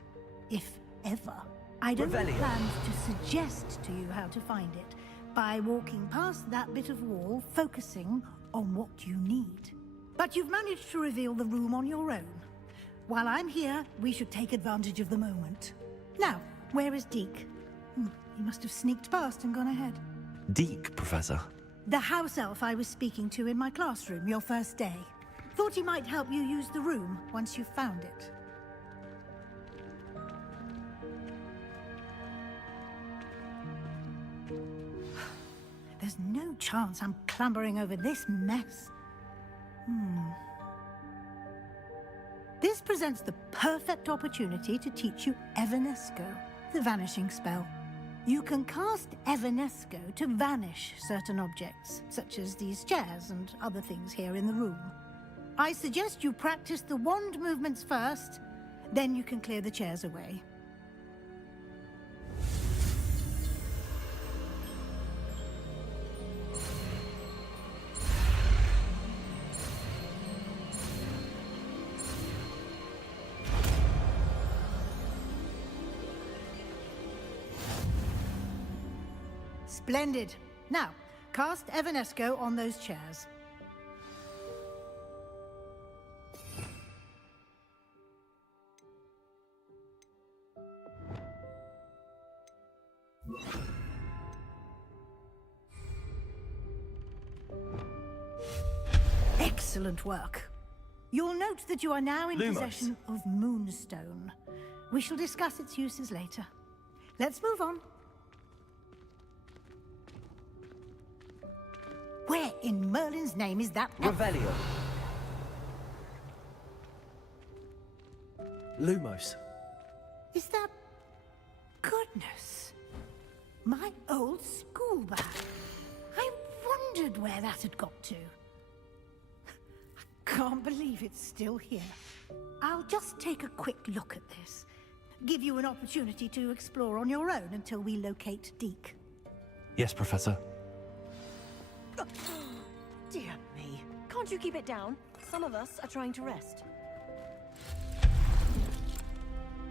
If ever. I don't have Revelio. plans to suggest to you how to find it by walking past that bit of wall, focusing on what you need. But you've managed to reveal the room on your own. While I'm here, we should take advantage of the moment. Now, where is Deke? He must have sneaked past and gone ahead. Deke, Professor. The house elf I was speaking to in my classroom your first day. Thought he might help you use the room once you found it. There's no chance I'm clambering over this mess. This presents the perfect opportunity to teach you Evanesco, the vanishing spell. You can cast Evanesco to vanish certain objects, such as these chairs and other things here in the room. I suggest you practice the wand movements first, then you can clear the chairs away. Splendid. Now, cast Evanesco on those chairs. Excellent work. You'll note that you are now in possession of Moonstone. We shall discuss its uses later. Let's move on. Where in Merlin's name is that? Revelio. Lumos. Is that... Goodness. My old school school bag. I wondered where that had got to. Can't believe it's still here. I'll just take a quick look at this. Give you an opportunity to explore on your own until we locate Deke. Yes, Professor. Dear me. Can't you keep it down? Some of us are trying to rest.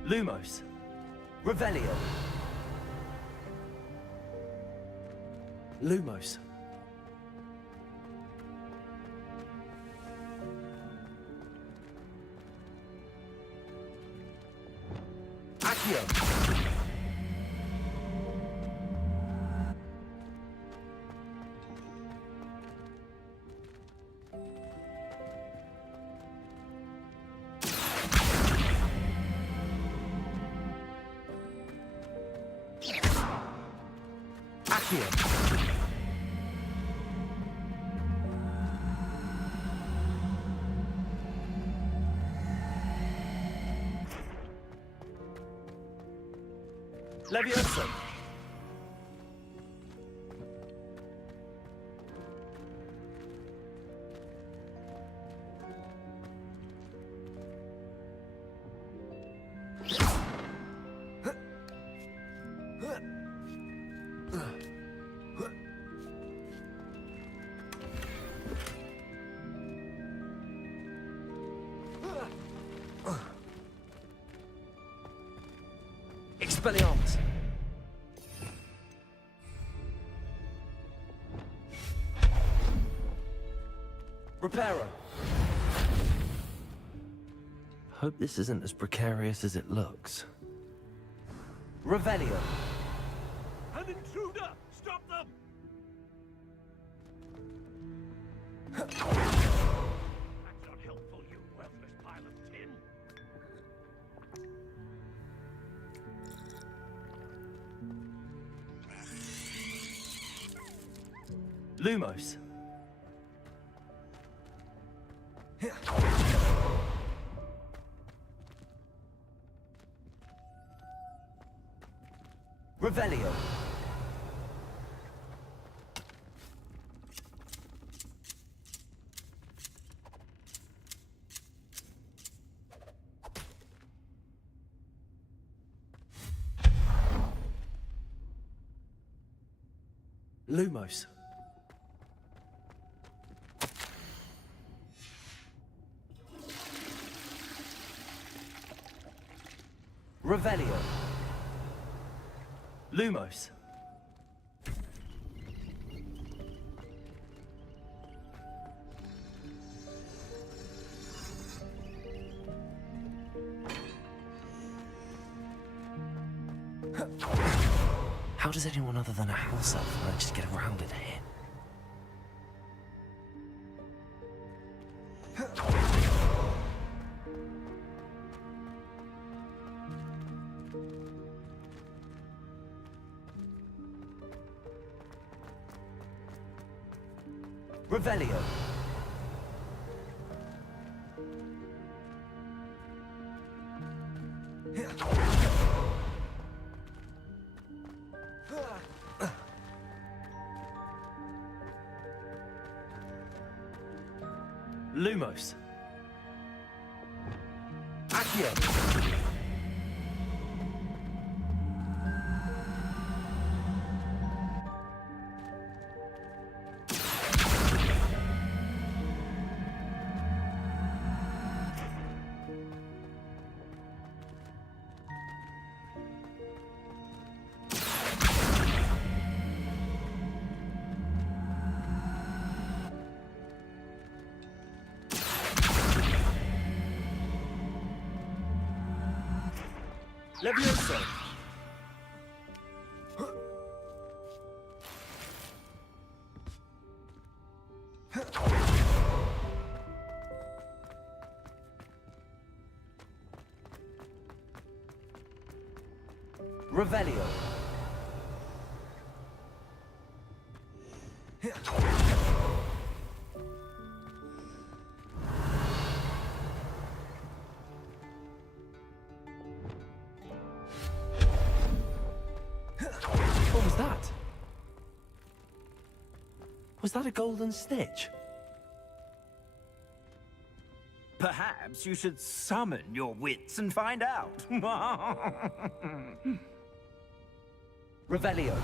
Lumos. Revelio. Lumos. Accio. Accio. Levioso. Expelliarmus. Reparo. Hope this isn't as precarious as it looks. Revelio. An intruder! Stop them! That's not helpful, you worthless pile of tin. Lumos. Revelio. Lumos. Revelio. Lumos. How does anyone other than a house elf manage to get around in here? Revelio. Lumos. Accio. Levioso. Revelio. What was that? Was that a golden snitch? Perhaps you should summon your wits and find out. Revelio.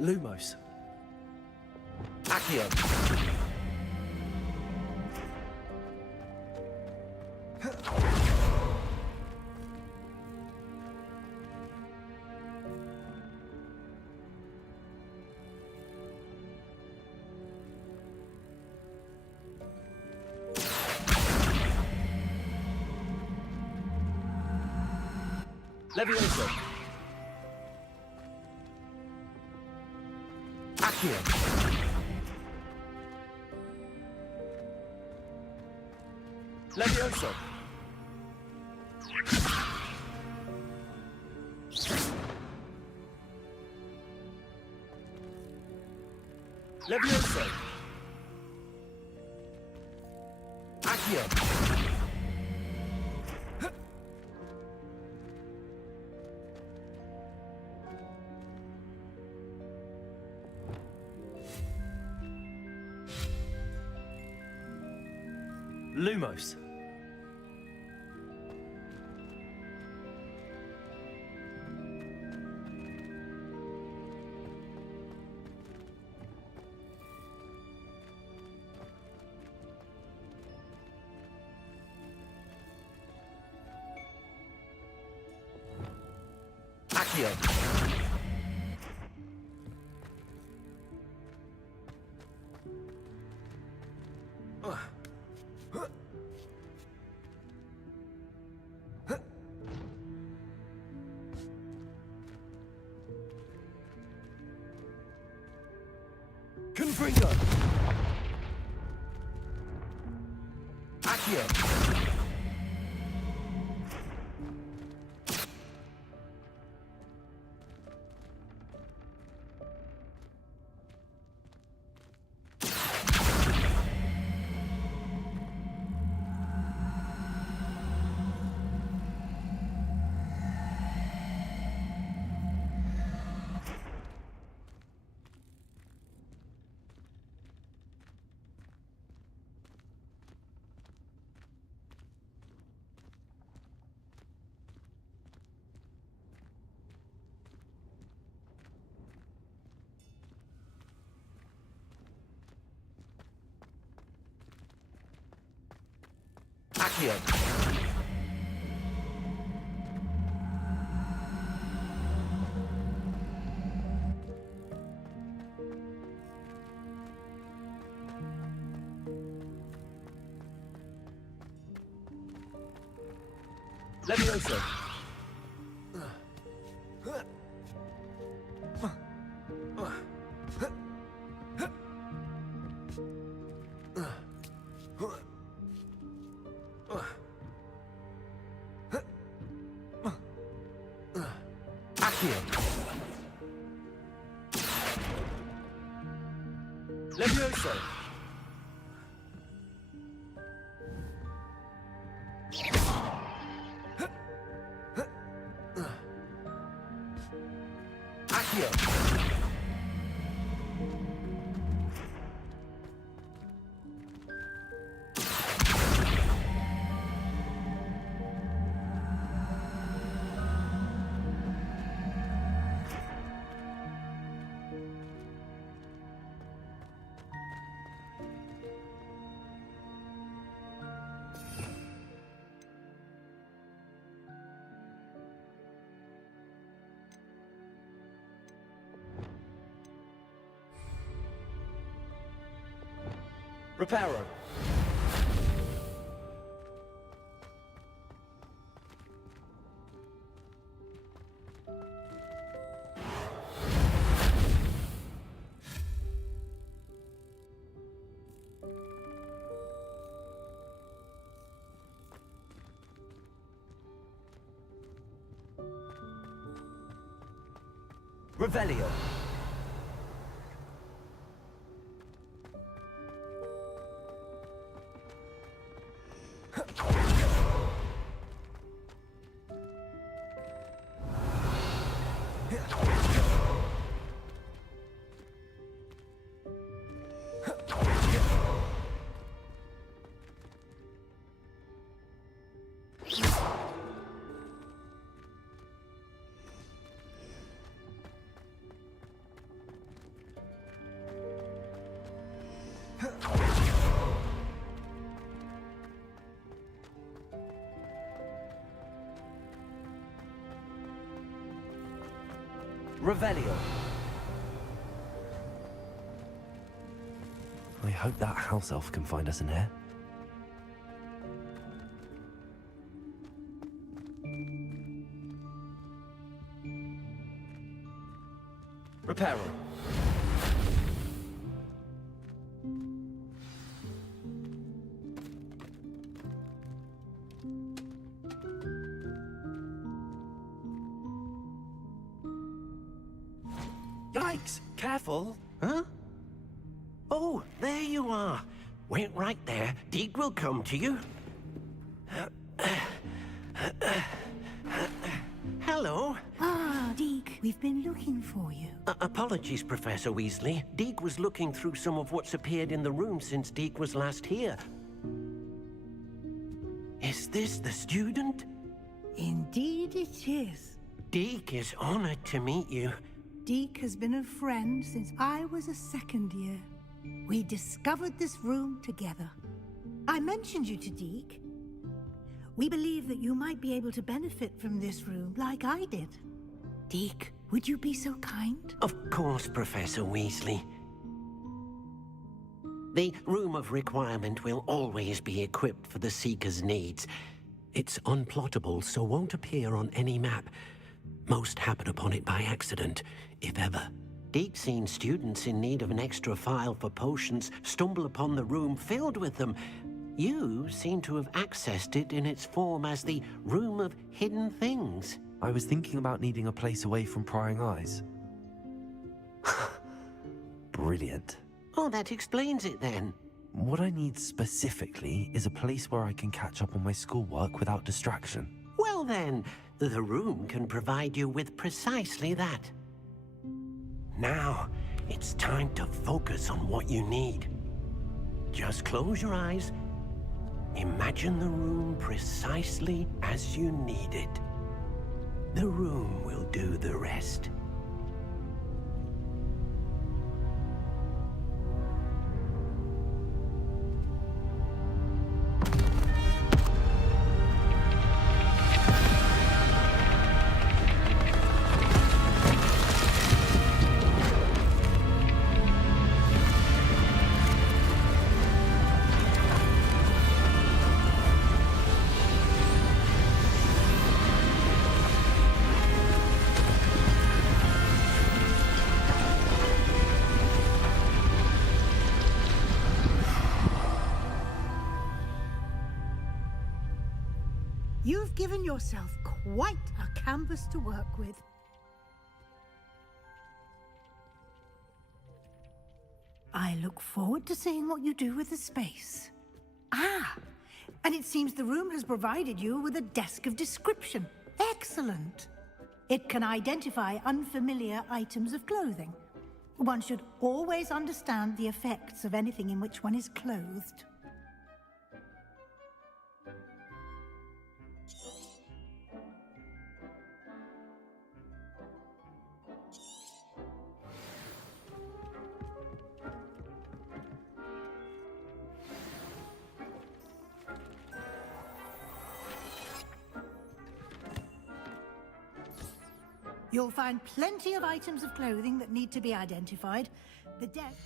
Lumos. Accio. Levioso. Accio. Levioso. Levioso. Accio. Lumos. Accio. Confringo. Accio. Accio. Levioso. Accio. Levioso. Accio. Reparo. Revelio. Revelio. I hope that house elf can find us in here. Reparo. Yikes! Careful! Huh? Oh, there you are. Wait right there. Deke will come to you. Hello. Ah, Deke, we've been looking for you. Apologies, Professor Weasley. Deke was looking through some of what's appeared in the room since Deke was last here. Is this the student? Indeed it is. Deke is honored to meet you. Deke has been a friend since I was a second year. We discovered this room together. I mentioned you to Deke. We believe that you might be able to benefit from this room like I did. Deke, would you be so kind? Of course, Professor Weasley. The Room of Requirement will always be equipped for the Seeker's needs. It's unplottable, so won't appear on any map. Most happen upon it by accident, if ever. Deke's seen students in need of an extra file for potions stumble upon the room filled with them. You seem to have accessed it in its form as the Room of Hidden Things. I was thinking about needing a place away from prying eyes. Brilliant. Oh, that explains it then. What I need specifically is a place where I can catch up on my schoolwork without distraction. Well then, the room can provide you with precisely that. Now, it's time to focus on what you need. Just close your eyes. Imagine the room precisely as you need it. The room will do the rest. You've given yourself quite a canvas to work with. I look forward to seeing what you do with the space. Ah, and it seems the room has provided you with a desk of description. Excellent. It can identify unfamiliar items of clothing. One should always understand the effects of anything in which one is clothed. You'll find plenty of items of clothing that need to be identified. The desk...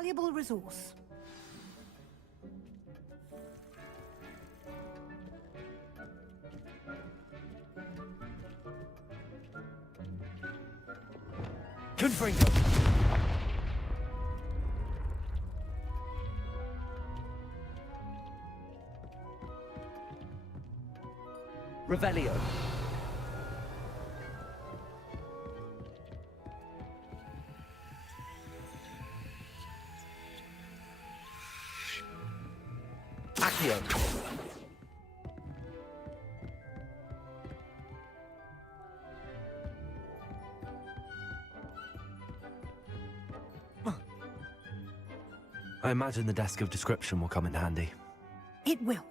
valuable resource. Confringo! Revelio. Accio. I imagine the desk of description will come in handy. It will.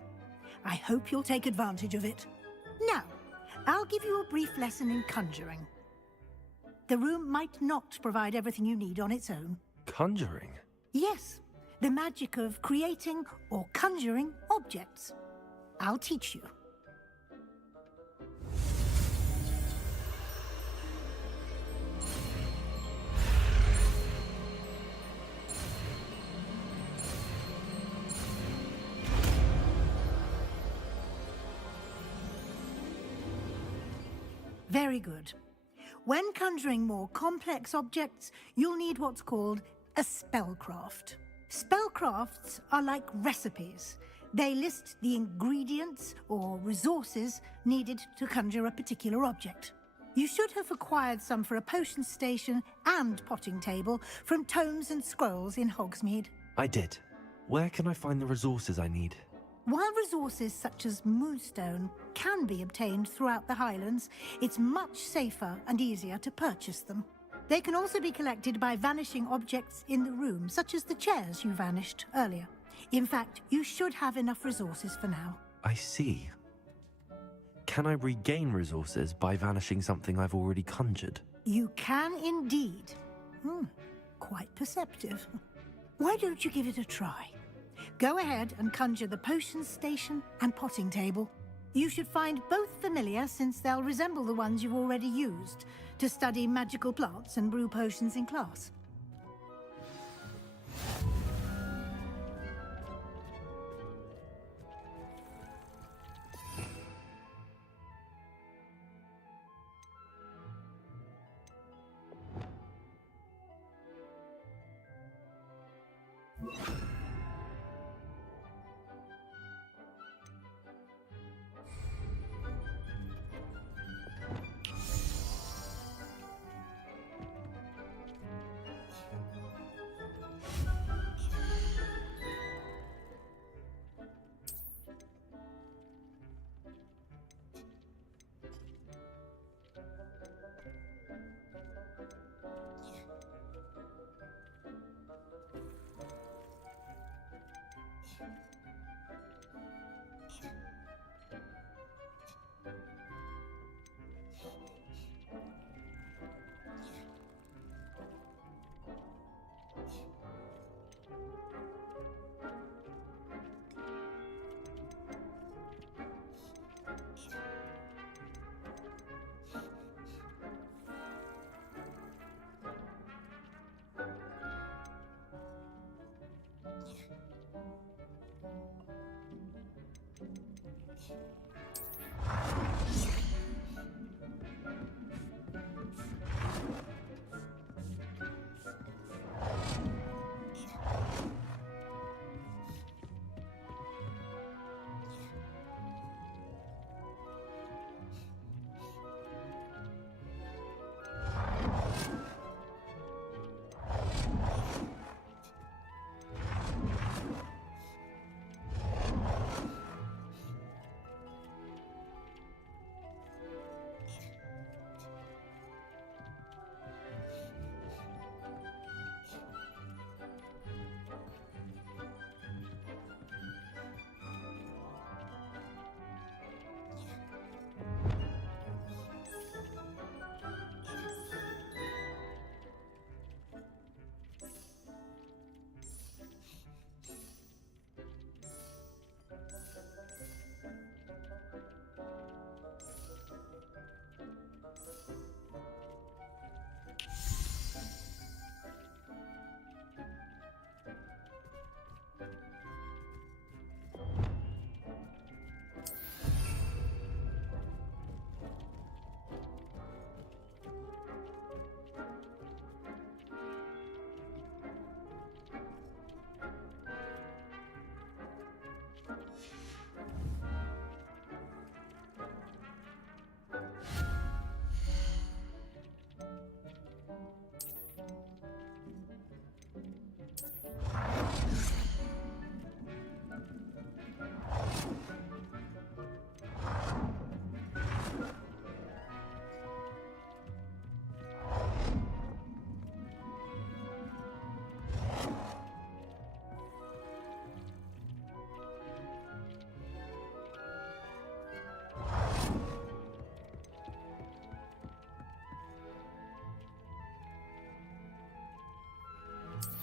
I hope you'll take advantage of it. Now, I'll give you a brief lesson in conjuring. The room might not provide everything you need on its own. Conjuring? Yes, the magic of creating or conjuring objects. I'll teach you. Very good. When conjuring more complex objects, you'll need what's called a spellcraft. Spellcrafts are like recipes. They list the ingredients or resources needed to conjure a particular object. You should have acquired some for a potion station and potting table from tomes and scrolls in Hogsmeade. I did. Where can I find the resources I need? While resources such as moonstone can be obtained throughout the Highlands, it's much safer and easier to purchase them. They can also be collected by vanishing objects in the room, such as the chairs you vanished earlier. In fact, you should have enough resources for now. I see. Can I regain resources by vanishing something I've already conjured? You can indeed. Quite perceptive. Why don't you give it a try? Go ahead and conjure the potion station and potting table. You should find both familiar, since they'll resemble the ones you've already used to study magical plants and brew potions in class.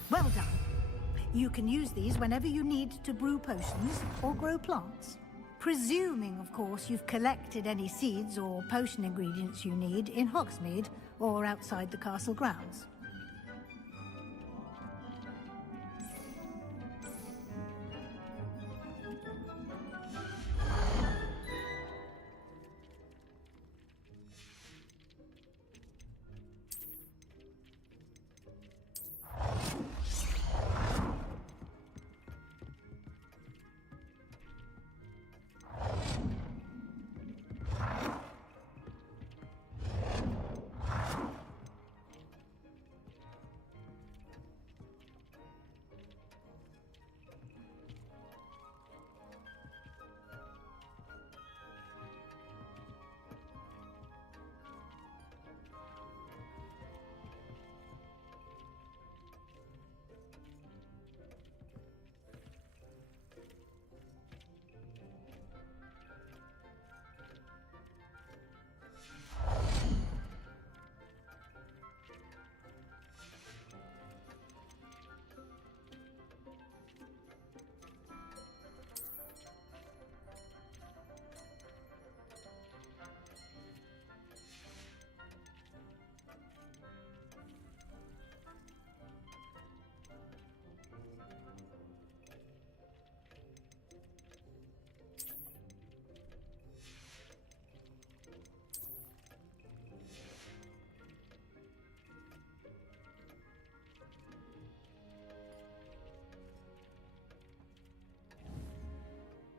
Well done. You can use these whenever you need to brew potions or grow plants. Presuming, of course, you've collected any seeds or potion ingredients you need in Hogsmeade or outside the castle grounds.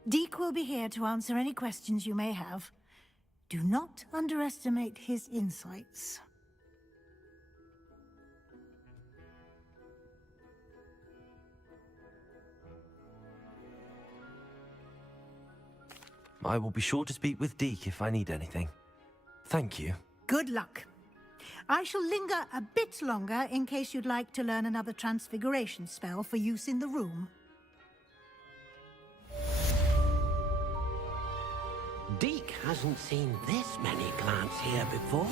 Deke will be here to answer any questions you may have. Do not underestimate his insights. I will be sure to speak with Deke if I need anything. Thank you. Good luck. I shall linger a bit longer in case you'd like to learn another transfiguration spell for use in the room. Deke hasn't seen this many plants here before.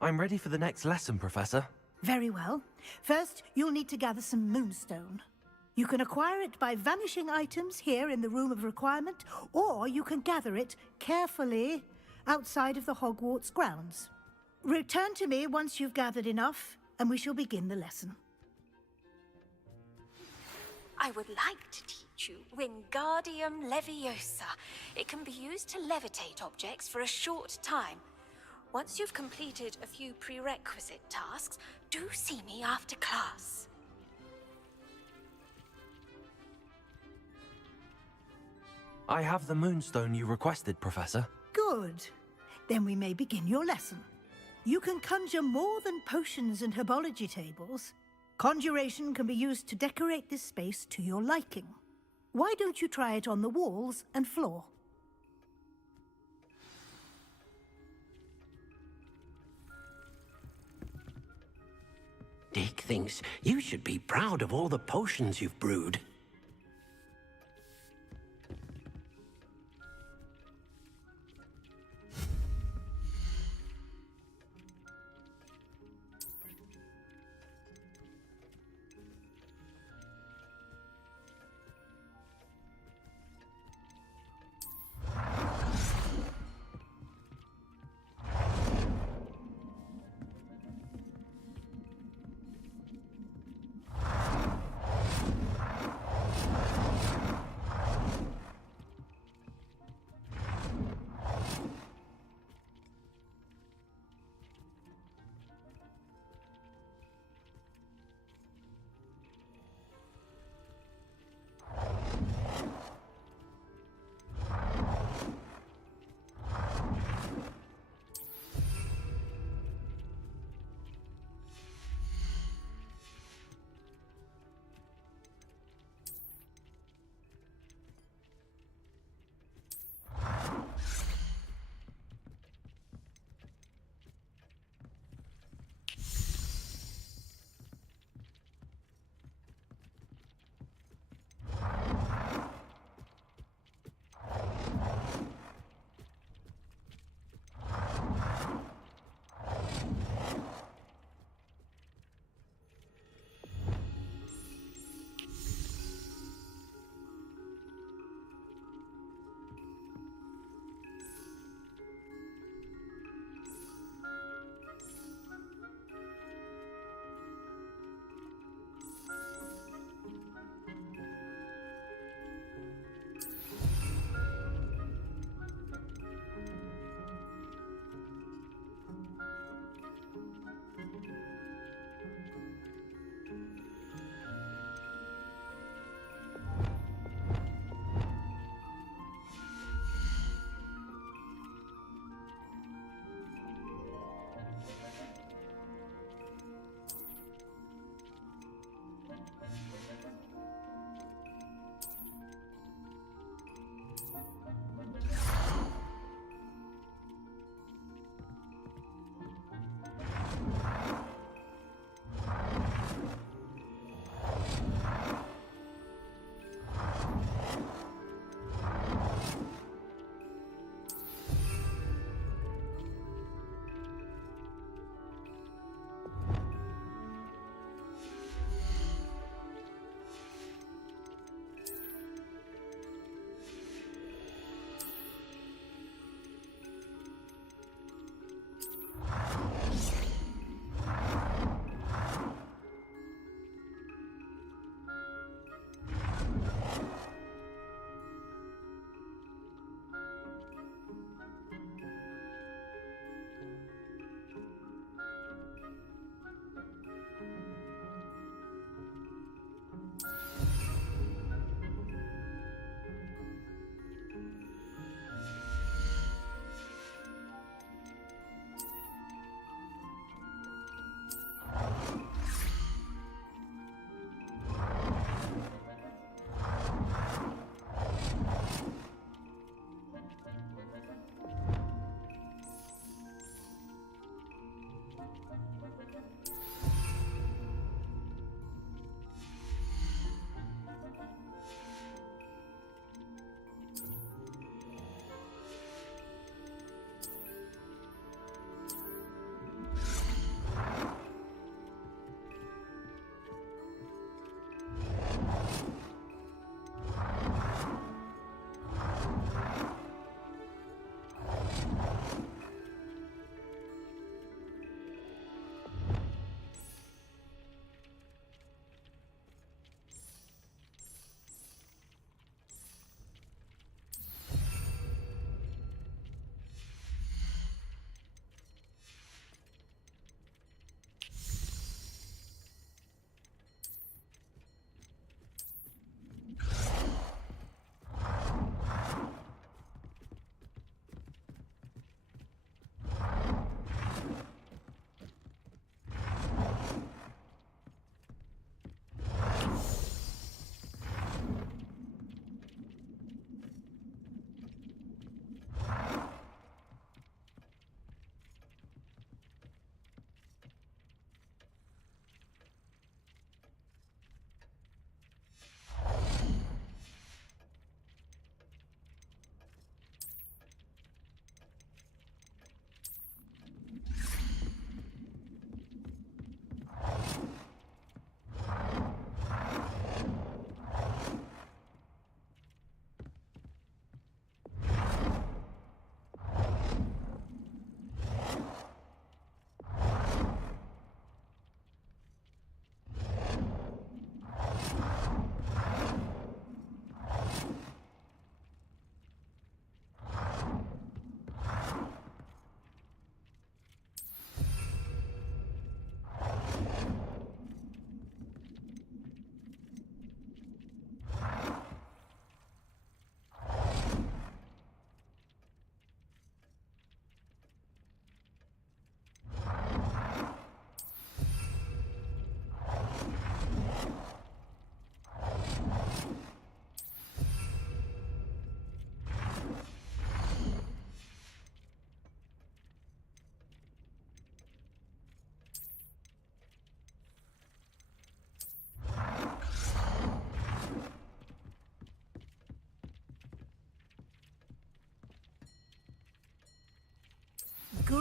I'm ready for the next lesson, Professor. Very well. First, you'll need to gather some moonstone. You can acquire it by vanishing items here in the Room of Requirement, or you can gather it carefully outside of the Hogwarts grounds. Return to me once you've gathered enough, and we shall begin the lesson. I would like to teach you Wingardium Leviosa. It can be used to levitate objects for a short time. Once you've completed a few prerequisite tasks, do see me after class. I have the moonstone you requested, Professor. Good. Then we may begin your lesson. You can conjure more than potions and herbology tables. Conjuration can be used to decorate this space to your liking. Why don't you try it on the walls and floor? Dick thinks you should be proud of all the potions you've brewed.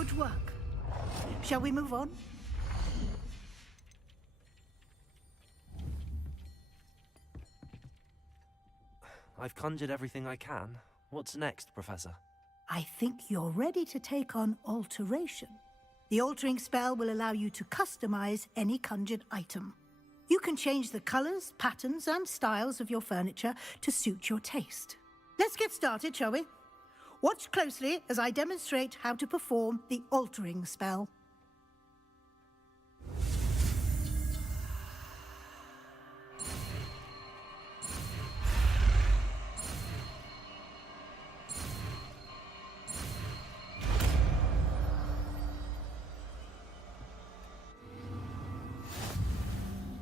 Good work. Shall we move on? I've conjured everything I can. What's next, Professor? I think you're ready to take on alteration. The altering spell will allow you to customize any conjured item. You can change the colors, patterns, and styles of your furniture to suit your taste. Let's get started, shall we? Watch closely as I demonstrate how to perform the altering spell.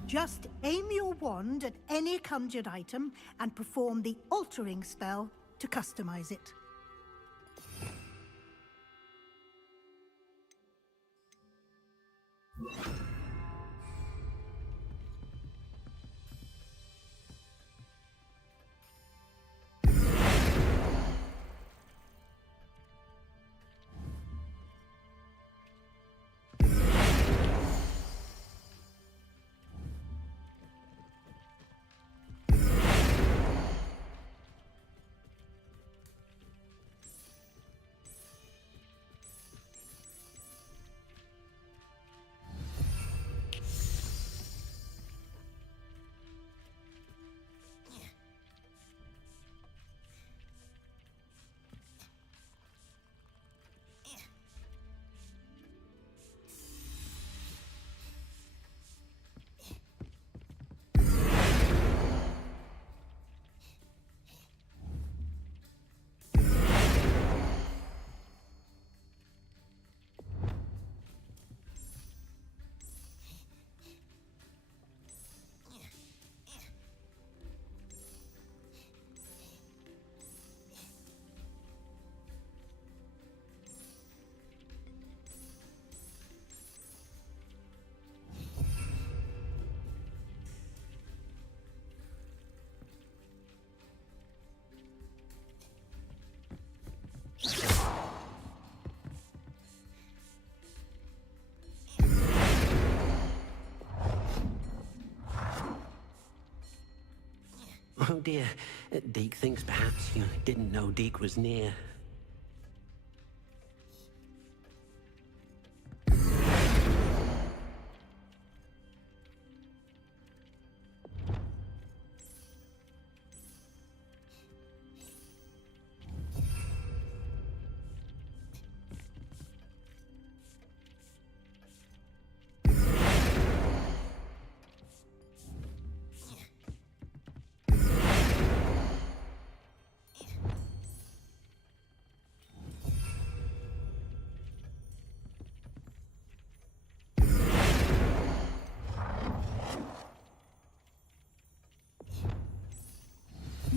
Just aim your wand at any conjured item and perform the altering spell to customize it. Oh dear, Deke thinks perhaps you didn't know Deke was near.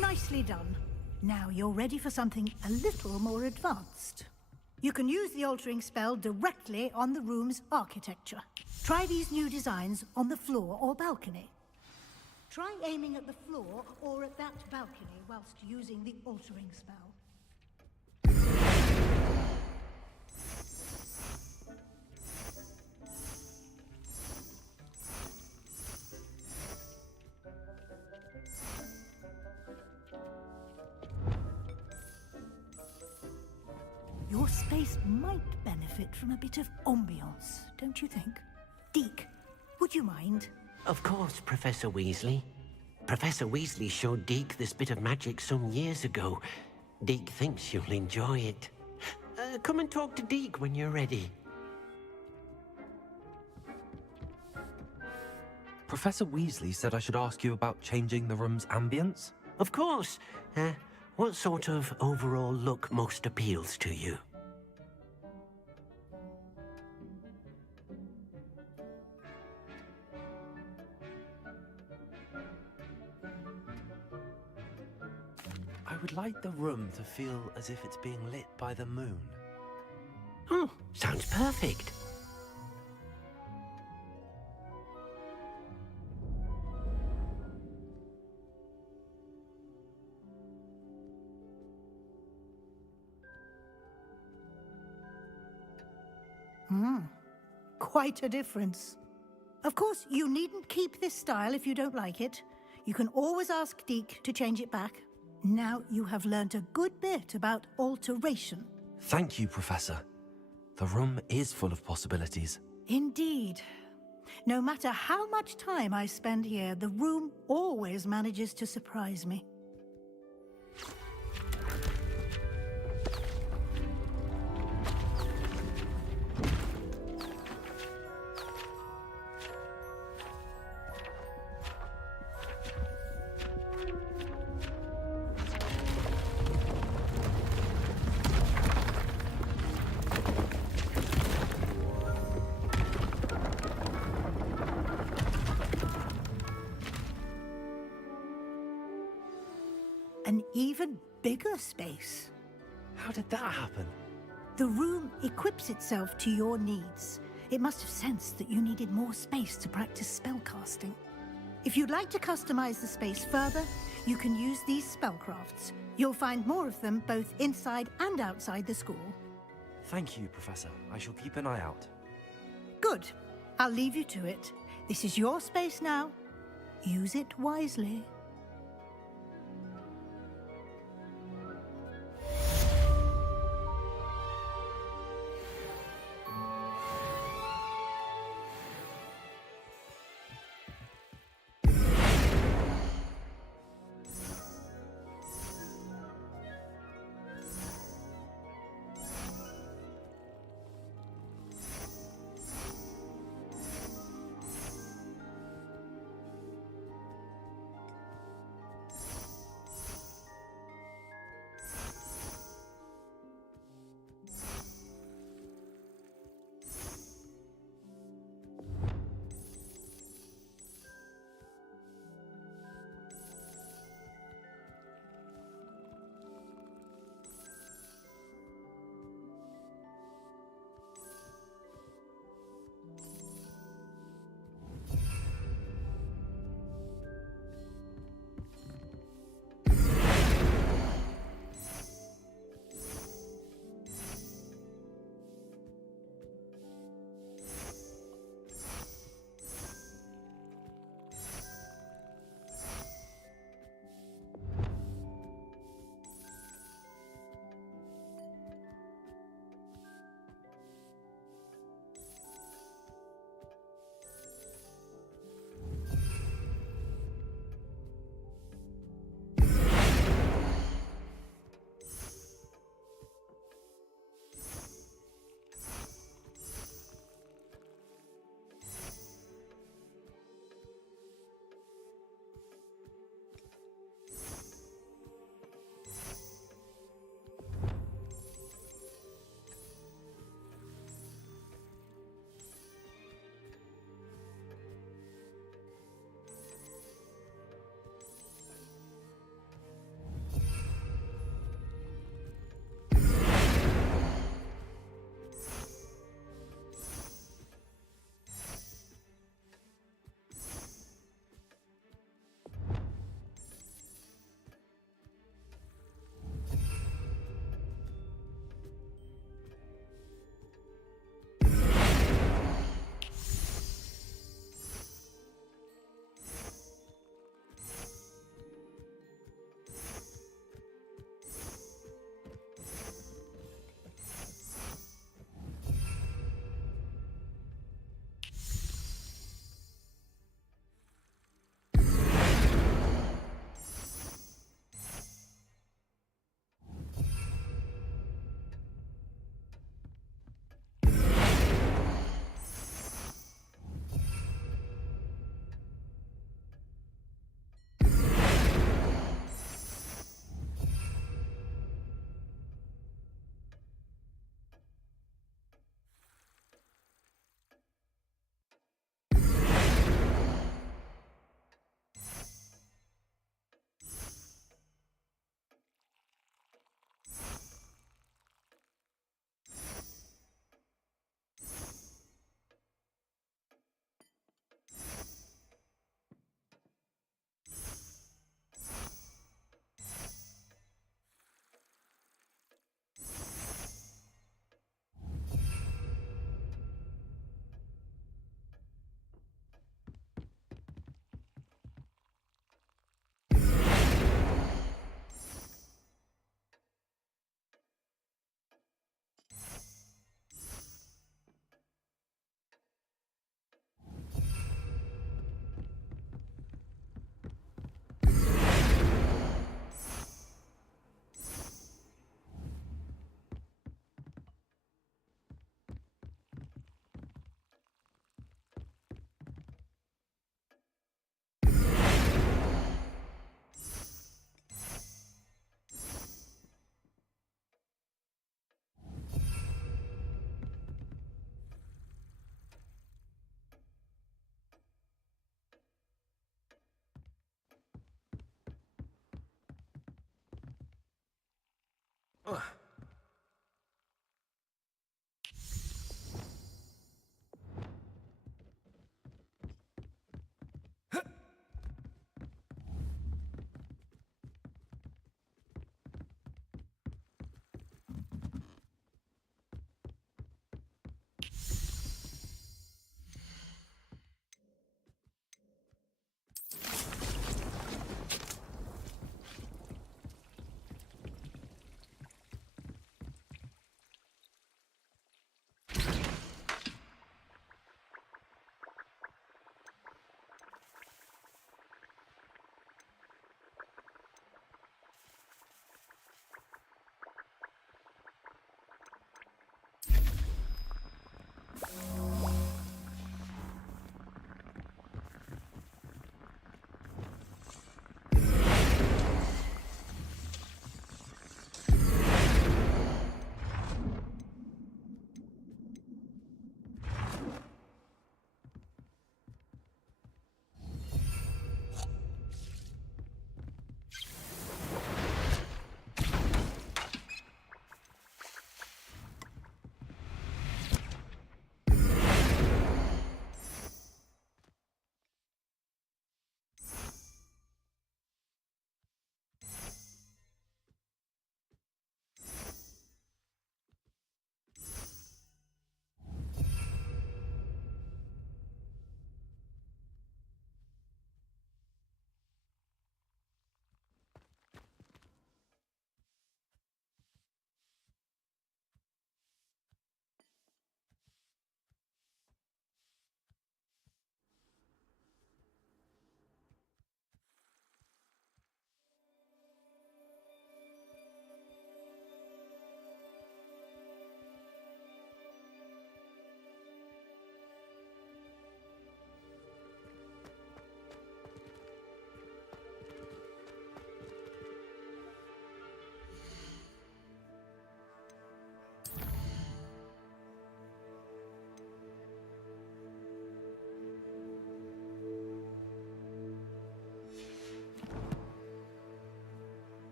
Nicely done. Now you're ready for something a little more advanced. You can use the altering spell directly on the room's architecture. Try these new designs on the floor or balcony. Try aiming at the floor or at that balcony whilst using the altering spell. Your space might benefit from a bit of ambiance, don't you think? Deke, would you mind? Of course, Professor Weasley. Professor Weasley showed Deke this bit of magic some years ago. Deke thinks you'll enjoy it. Come and talk to Deke when you're ready. Professor Weasley said I should ask you about changing the room's ambience? Of course. What sort of overall look most appeals to you? I would like the room to feel as if it's being lit by the moon. Oh, sounds perfect. Quite a difference. Of course, you needn't keep this style if you don't like it. You can always ask Deke to change it back. Now you have learnt a good bit about alteration. Thank you, Professor. The room is full of possibilities. Indeed. No matter how much time I spend here, the room always manages to surprise me. An even bigger space. How did that happen? The room equips itself to your needs. It must have sensed that you needed more space to practice spellcasting. If you'd like to customize the space further, you can use these spellcrafts. You'll find more of them both inside and outside the school. Thank you, Professor. I shall keep an eye out. Good. I'll leave you to it. This is your space now. Use it wisely.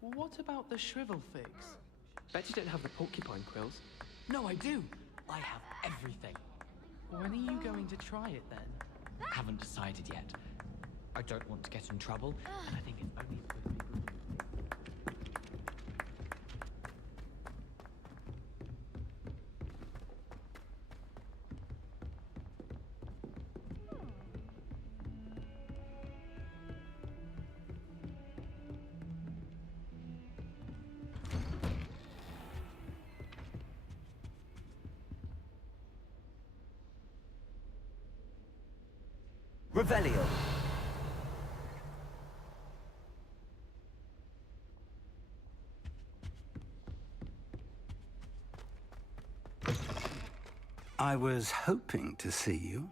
What about the shrivel figs? Bet you don't have the porcupine quills. No, I do. I have everything. When are you going to try it then? Haven't decided yet. I don't want to get in trouble, and I think it's only a good thing. Revelio. I was hoping to see you.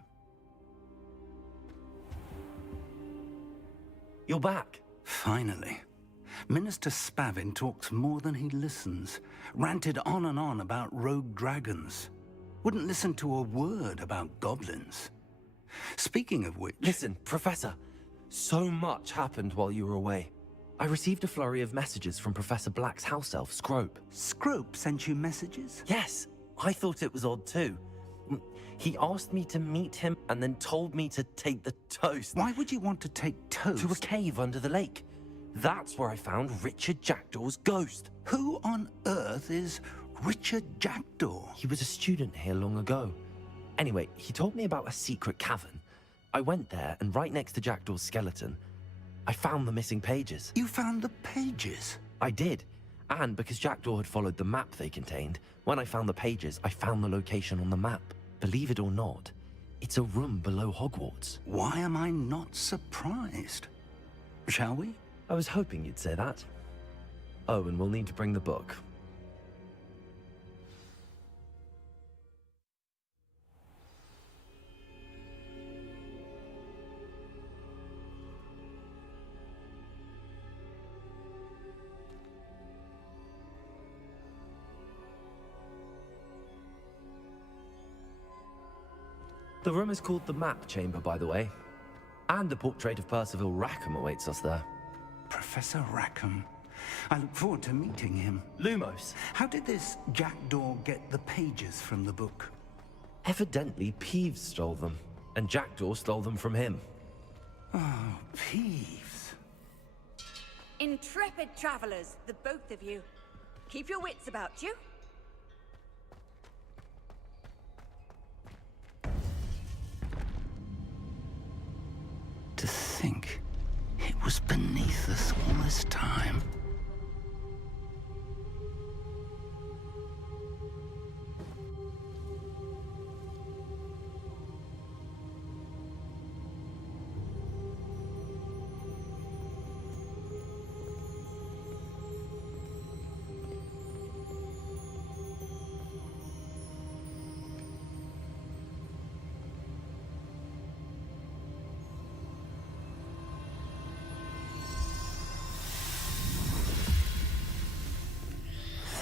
You're back. Finally. Minister Spavin talks more than he listens. Ranted on and on about rogue dragons. Wouldn't listen to a word about goblins. Speaking of which... Listen, Professor. So much happened while you were away. I received a flurry of messages from Professor Black's house elf, Scrope. Scrope sent you messages? Yes. I thought it was odd too. He asked me to meet him and then told me to take the toast. Why would you want to take toast? To a cave under the lake. That's where I found Richard Jackdaw's ghost. Who on earth is Richard Jackdaw? He was a student here long ago. Anyway, he told me about a secret cavern. I went there, and right next to Jackdaw's skeleton, I found the missing pages. You found the pages? I did. And because Jackdaw had followed the map they contained, when I found the pages, I found the location on the map. Believe it or not, it's a room below Hogwarts. Why am I not surprised? Shall we? I was hoping you'd say that. Oh, and we'll need to bring the book. The room is called the Map Chamber, by the way. And a portrait of Percival Rackham awaits us there. Professor Rackham. I look forward to meeting him. Lumos. How did this Jackdaw get the pages from the book? Evidently, Peeves stole them, and Jackdaw stole them from him. Oh, Peeves. Intrepid travelers, the both of you. Keep your wits about you. To think it was beneath us all this time.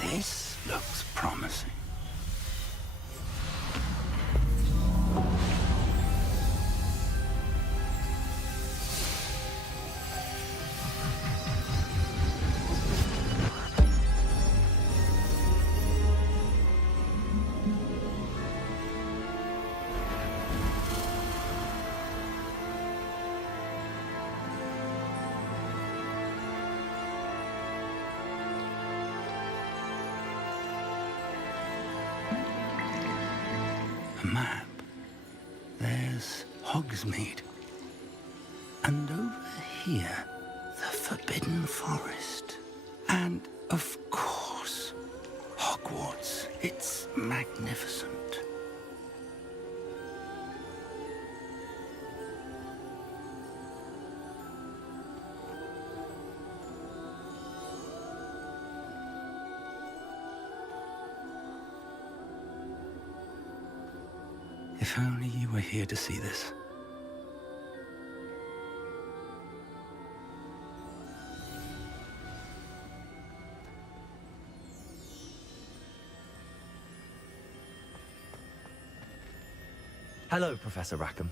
This looks promising. A map. There's Hogsmeade. And over here, the Forbidden Forest. And, of course, Hogwarts. It's magnificent. If only you were here to see this. Hello, Professor Rackham.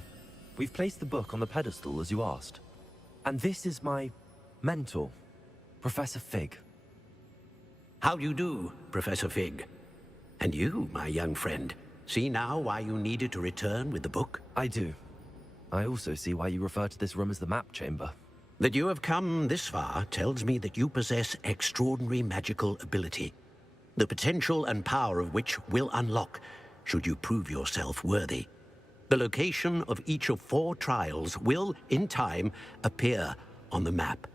We've placed the book on the pedestal as you asked. And this is my mentor, Professor Fig. How do you do, Professor Fig? And you, my young friend, see now why you needed to return with the book? I do. I also see why you refer to this room as the map chamber. That you have come this far tells me that you possess extraordinary magical ability, the potential and power of which will unlock should you prove yourself worthy. The location of each of 4 trials will, in time, appear on the map.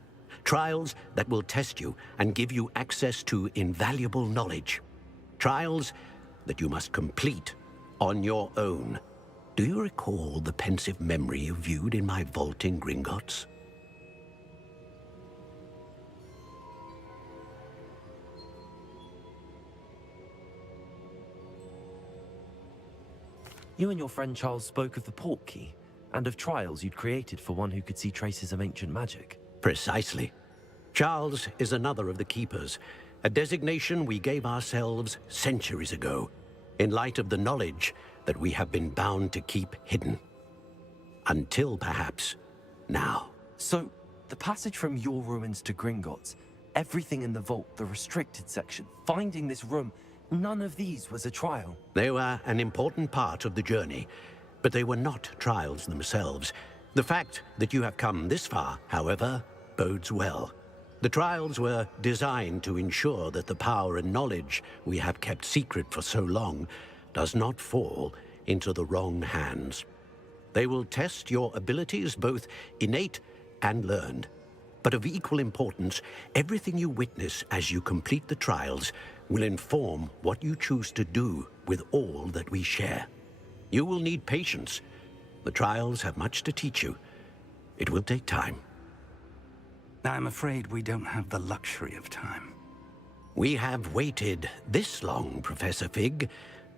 Trials that will test you and give you access to invaluable knowledge. Trials that you must complete on your own. Do you recall the pensive memory you viewed in my vault in Gringotts? You and your friend Charles spoke of the port key, and of trials you'd created for one who could see traces of ancient magic. Precisely. Charles is another of the Keepers, a designation we gave ourselves centuries ago, in light of the knowledge that we have been bound to keep hidden. Until, perhaps, now. So, the passage from your ruins to Gringotts, everything in the vault, the restricted section, finding this room, none of these was a trial. They were an important part of the journey, but they were not trials themselves. The fact that you have come this far, however, bodes well. The trials were designed to ensure that the power and knowledge we have kept secret for so long does not fall into the wrong hands. They will test your abilities, both innate and learned. But of equal importance, everything you witness as you complete the trials will inform what you choose to do with all that we share. You will need patience. The trials have much to teach you. It will take time. I'm afraid we don't have the luxury of time. We have waited this long, Professor Fig.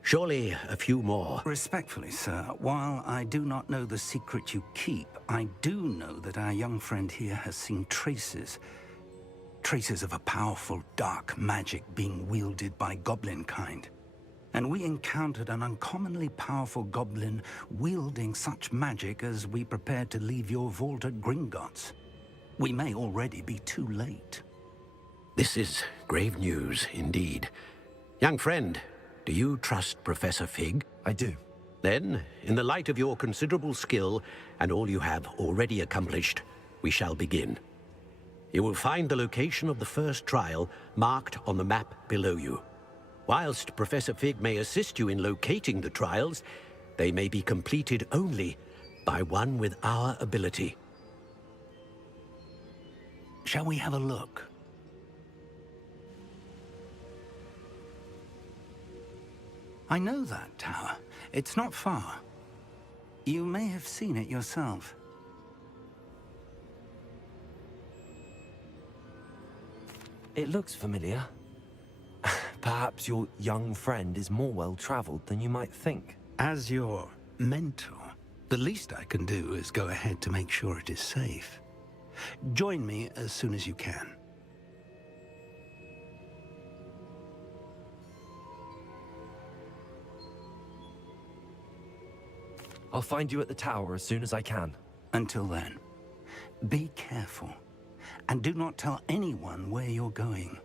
Surely a few more. Respectfully, sir, while I do not know the secret you keep, I do know that our young friend here has seen traces of a powerful dark magic being wielded by goblin kind. And we encountered an uncommonly powerful goblin wielding such magic as we prepared to leave your vault at Gringotts. We may already be too late. This is grave news indeed. Young friend, do you trust Professor Fig? I do. Then, in the light of your considerable skill and all you have already accomplished, we shall begin. You will find the location of the first trial marked on the map below you. Whilst Professor Fig may assist you in locating the trials, they may be completed only by one with our ability. Shall we have a look? I know that tower. It's not far. You may have seen it yourself. It looks familiar. Perhaps your young friend is more well-traveled than you might think. As your mentor, the least I can do is go ahead to make sure it is safe. Join me as soon as you can. I'll find you at the tower as soon as I can. Until then, be careful, and do not tell anyone where you're going.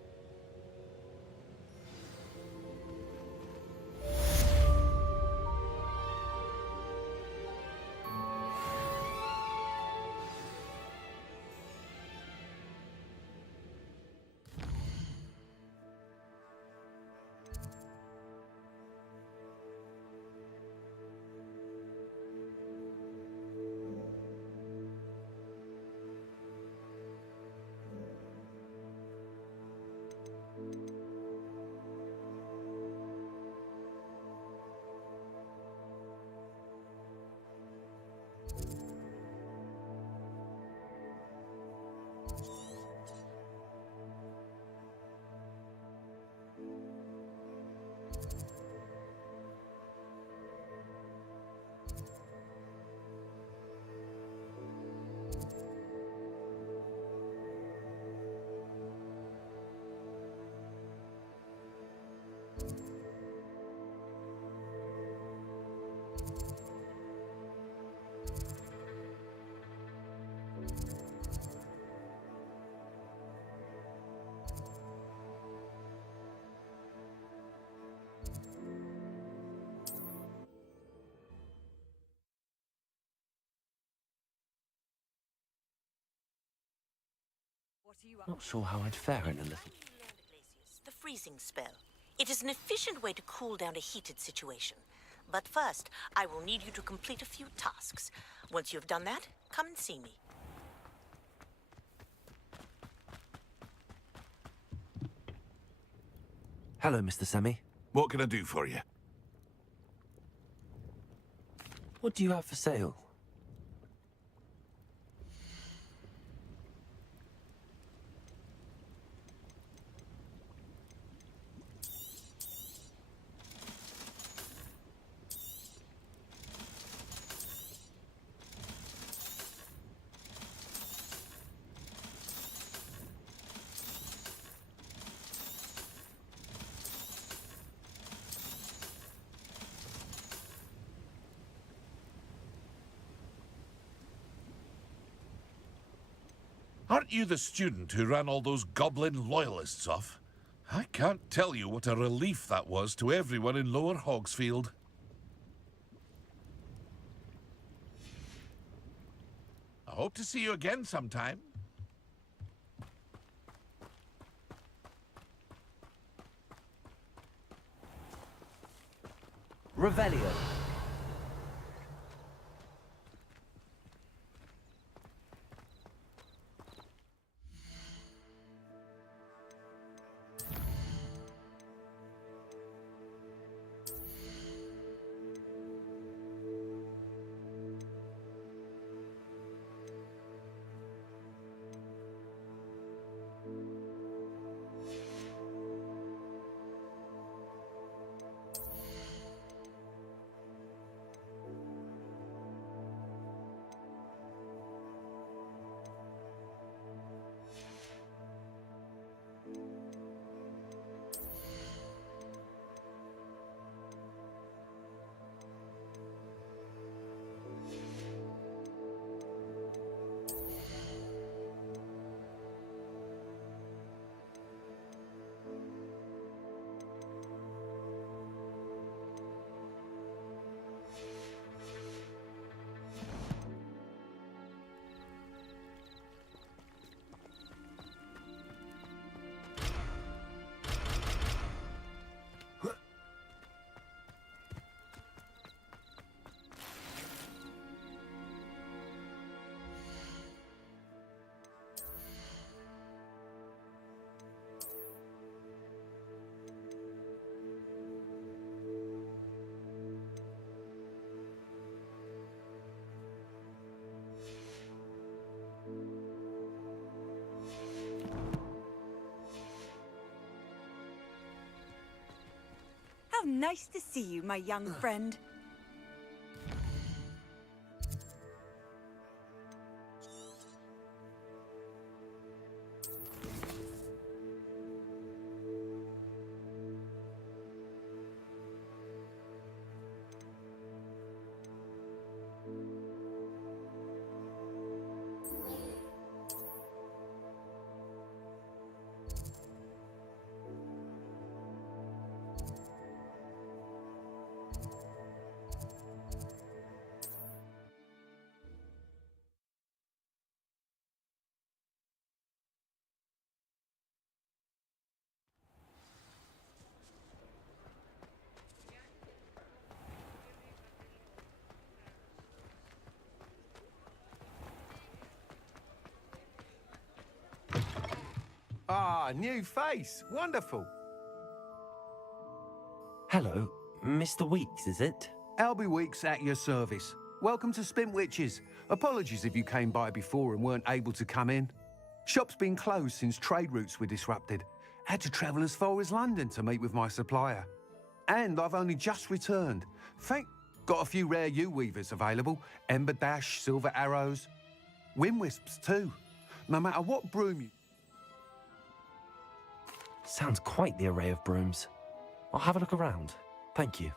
you up. Not sure how I'd fare in a little... The freezing spell. It is an efficient way to cool down a heated situation. But first, I will need you to complete a few tasks. Once you have done that, come and see me. Hello, Mr. Semi. What can I do for you? What do you have for sale? Aren't you the student who ran all those goblin loyalists off? I can't tell you what a relief that was to everyone in Lower Hogsfield. I hope to see you again sometime. Revelio. How nice to see you, my young friend. Ah, new face. Wonderful. Hello, Mr. Weeks, is it? Albie Weeks at your service. Welcome to Spint Witches. Apologies if you came by before and weren't able to come in. Shop's been closed since trade routes were disrupted. Had to travel as far as London to meet with my supplier. And I've only just returned. Got a few rare yew-weavers available. Ember Dash, Silver Arrows. Wind Wisps too. No matter what broom you... Sounds quite the array of brooms. I'll have a look around. Thank you.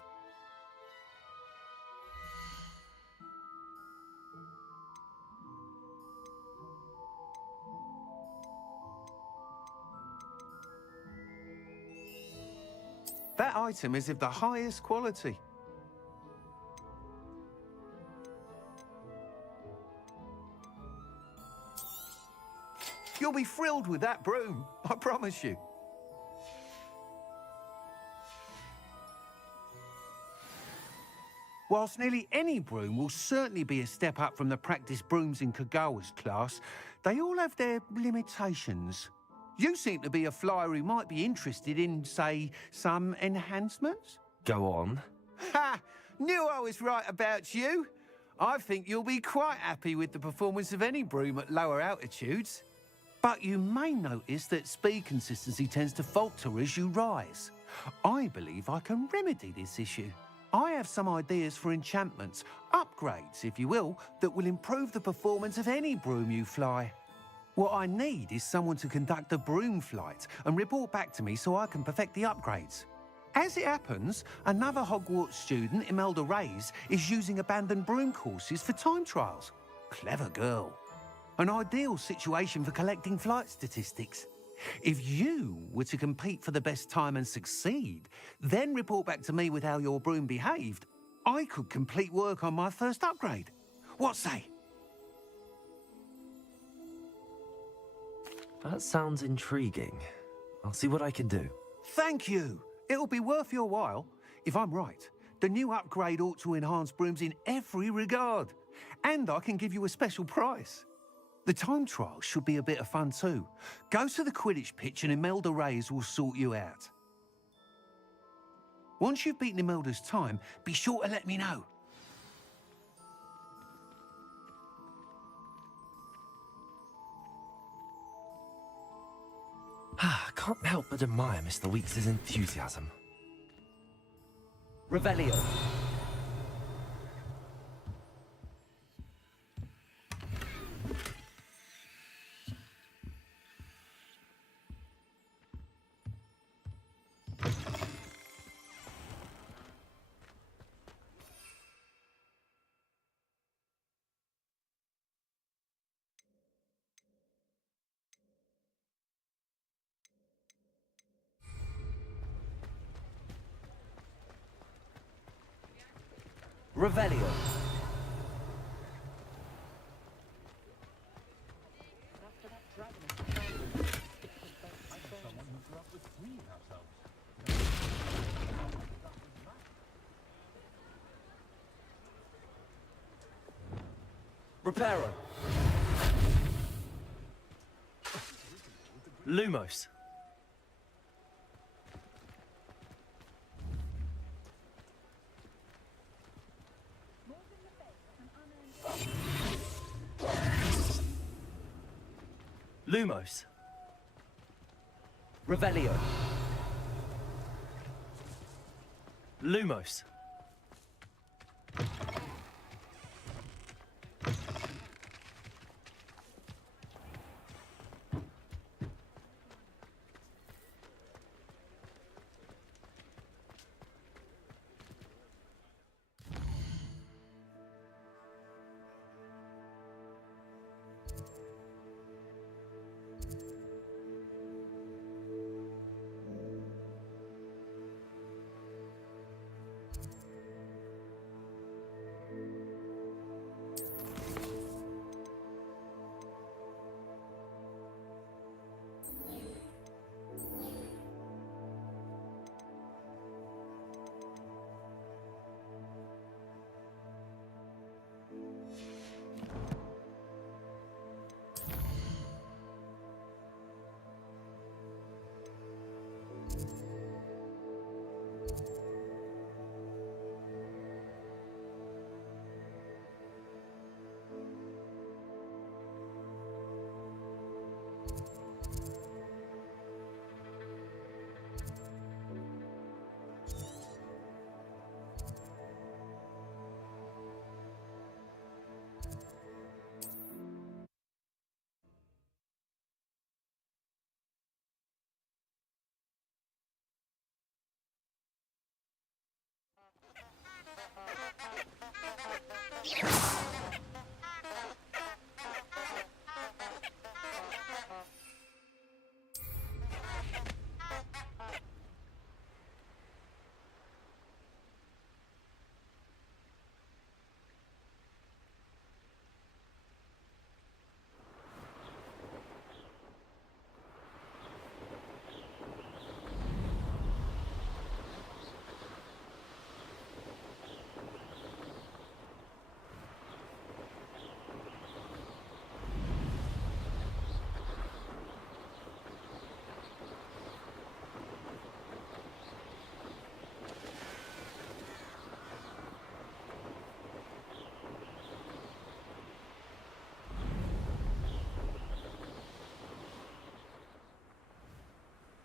That item is of the highest quality. You'll be thrilled with that broom, I promise you. Whilst nearly any broom will certainly be a step up from the practice brooms in Kagawa's class, they all have their limitations. You seem to be a flyer who might be interested in, say, some enhancements? Go on. Ha! Knew I was right about you. I think you'll be quite happy with the performance of any broom at lower altitudes. But you may notice that speed consistency tends to falter as you rise. I believe I can remedy this issue. I have some ideas for enchantments, upgrades, if you will, that will improve the performance of any broom you fly. What I need is someone to conduct a broom flight and report back to me so I can perfect the upgrades. As it happens, another Hogwarts student, Imelda Reyes, is using abandoned broom courses for time trials. Clever girl. An ideal situation for collecting flight statistics. If you were to compete for the best time and succeed, then report back to me with how your broom behaved, I could complete work on my first upgrade. What say? That sounds intriguing. I'll see what I can do. Thank you. It'll be worth your while. If I'm right, the new upgrade ought to enhance brooms in every regard. And I can give you a special price. The time trial should be a bit of fun too. Go to the Quidditch pitch and Imelda Reyes will sort you out. Once you've beaten Imelda's time, be sure to let me know. I can't help but admire Mr. Weeks' enthusiasm. Revelio. Revelio. Reparo. Lumos. Lumos. Revelio. Lumos.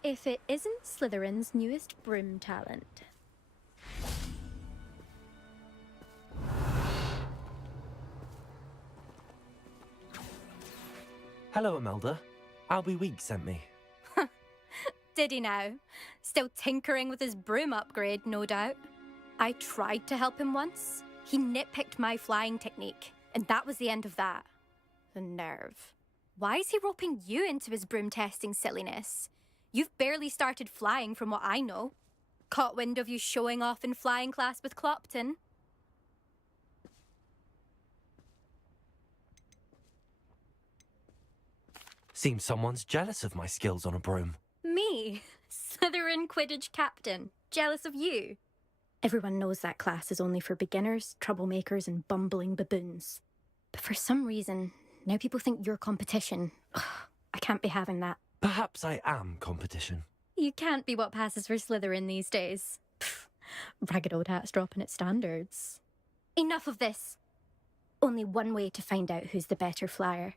if it isn't Slytherin's newest broom talent. Hello, Imelda. Albie Weeks sent me. Did he now? Still tinkering with his broom upgrade, no doubt. I tried to help him once. He nitpicked my flying technique, and that was the end of that. The nerve. Why is he roping you into his broom testing silliness? You've barely started flying from what I know. Caught wind of you showing off in flying class with Clopton. Seems someone's jealous of my skills on a broom. Me? Slytherin Quidditch captain. Jealous of you? Everyone knows that class is only for beginners, troublemakers, and bumbling baboons. But for some reason, now people think you're competition. Ugh, I can't be having that. Perhaps I am competition. You can't be what passes for Slytherin these days. Pfft, ragged old hat's dropping its standards. Enough of this. Only one way to find out who's the better flyer.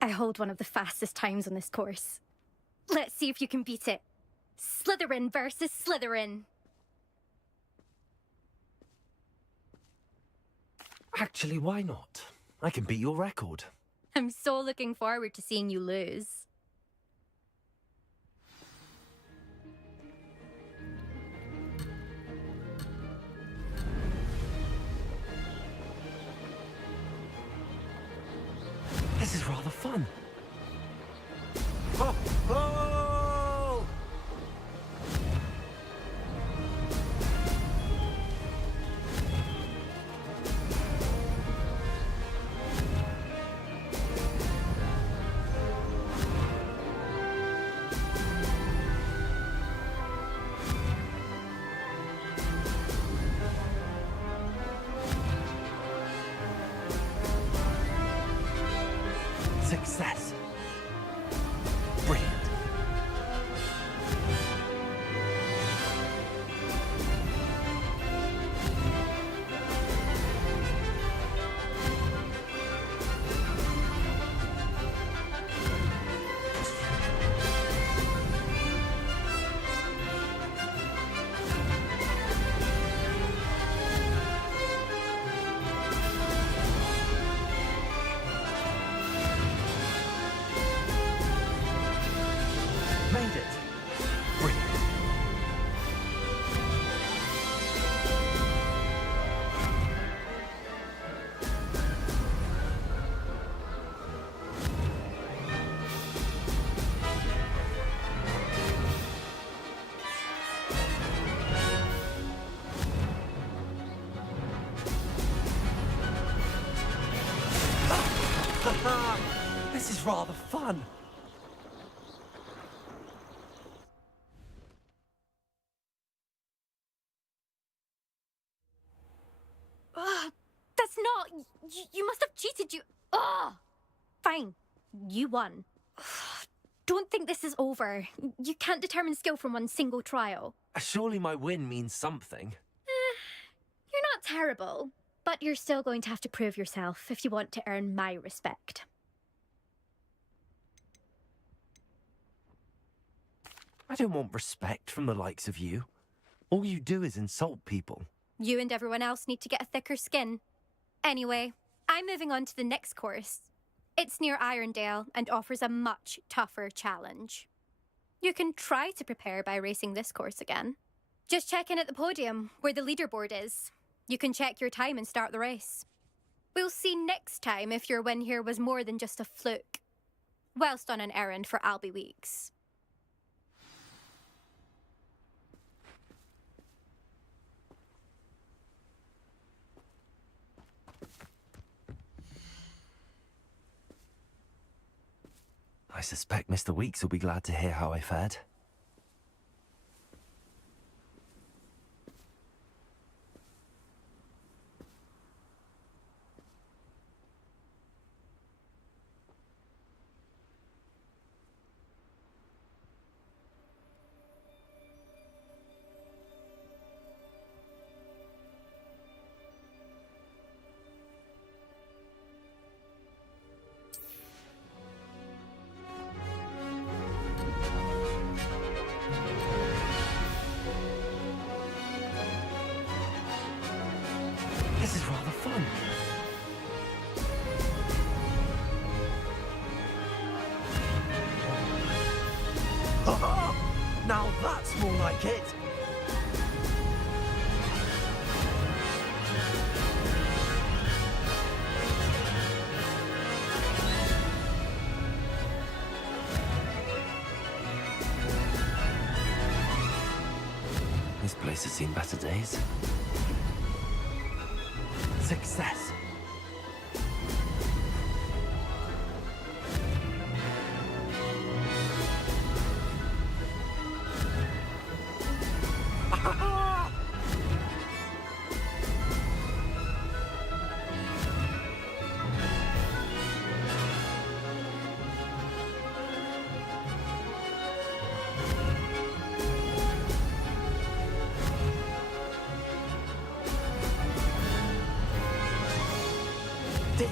I hold one of the fastest times on this course. Let's see if you can beat it. Slytherin versus Slytherin. Actually, why not? I can beat your record. I'm so looking forward to seeing you lose. This is rather fun. Oh! Oh! Success. Brilliant. Made it. Brilliant. This is rather fun. That's not... You must have cheated, you... Ugh! Fine. You won. Don't think this is over. You can't determine skill from one single trial. Surely my win means something. You're not terrible, but you're still going to have to prove yourself if you want to earn my respect. I don't want respect from the likes of you. All you do is insult people. You and everyone else need to get a thicker skin. Anyway, I'm moving on to the next course. It's near Irondale and offers a much tougher challenge. You can try to prepare by racing this course again. Just check in at the podium, where the leaderboard is. You can check your time and start the race. We'll see next time if your win here was more than just a fluke. Whilst on an errand for Albie Weeks. I suspect Mr. Weeks will be glad to hear how I fared. done? Now that's more like it! This place has seen better days. Success! Did it!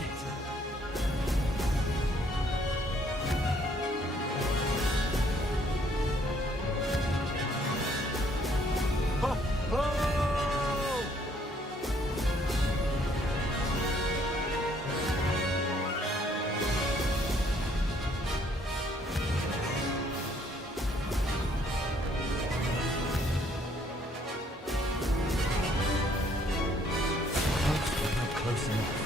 Ho, ho! Not close enough.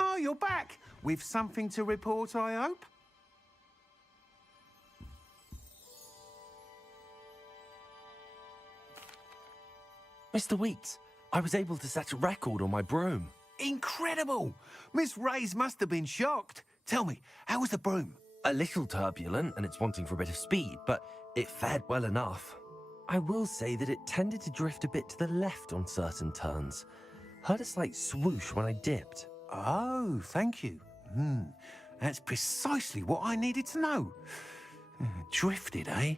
Oh, you're back! With something to report, I hope? Mr. Weeks, I was able to set a record on my broom. Incredible! Miss Reyes must have been shocked. Tell me, how was the broom? A little turbulent and it's wanting for a bit of speed, but it fared well enough. I will say that it tended to drift a bit to the left on certain turns. Heard a slight swoosh when I dipped. Oh, thank you. That's precisely what I needed to know. Drifted, eh?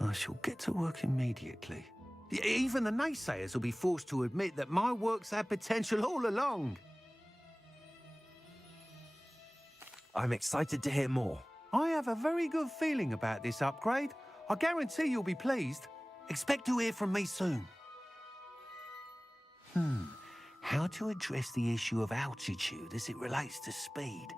I shall get to work immediately. Even the naysayers will be forced to admit that my work's had potential all along. I'm excited to hear more. I have a very good feeling about this upgrade. I guarantee you'll be pleased. Expect to hear from me soon. How to address the issue of altitude as it relates to speed?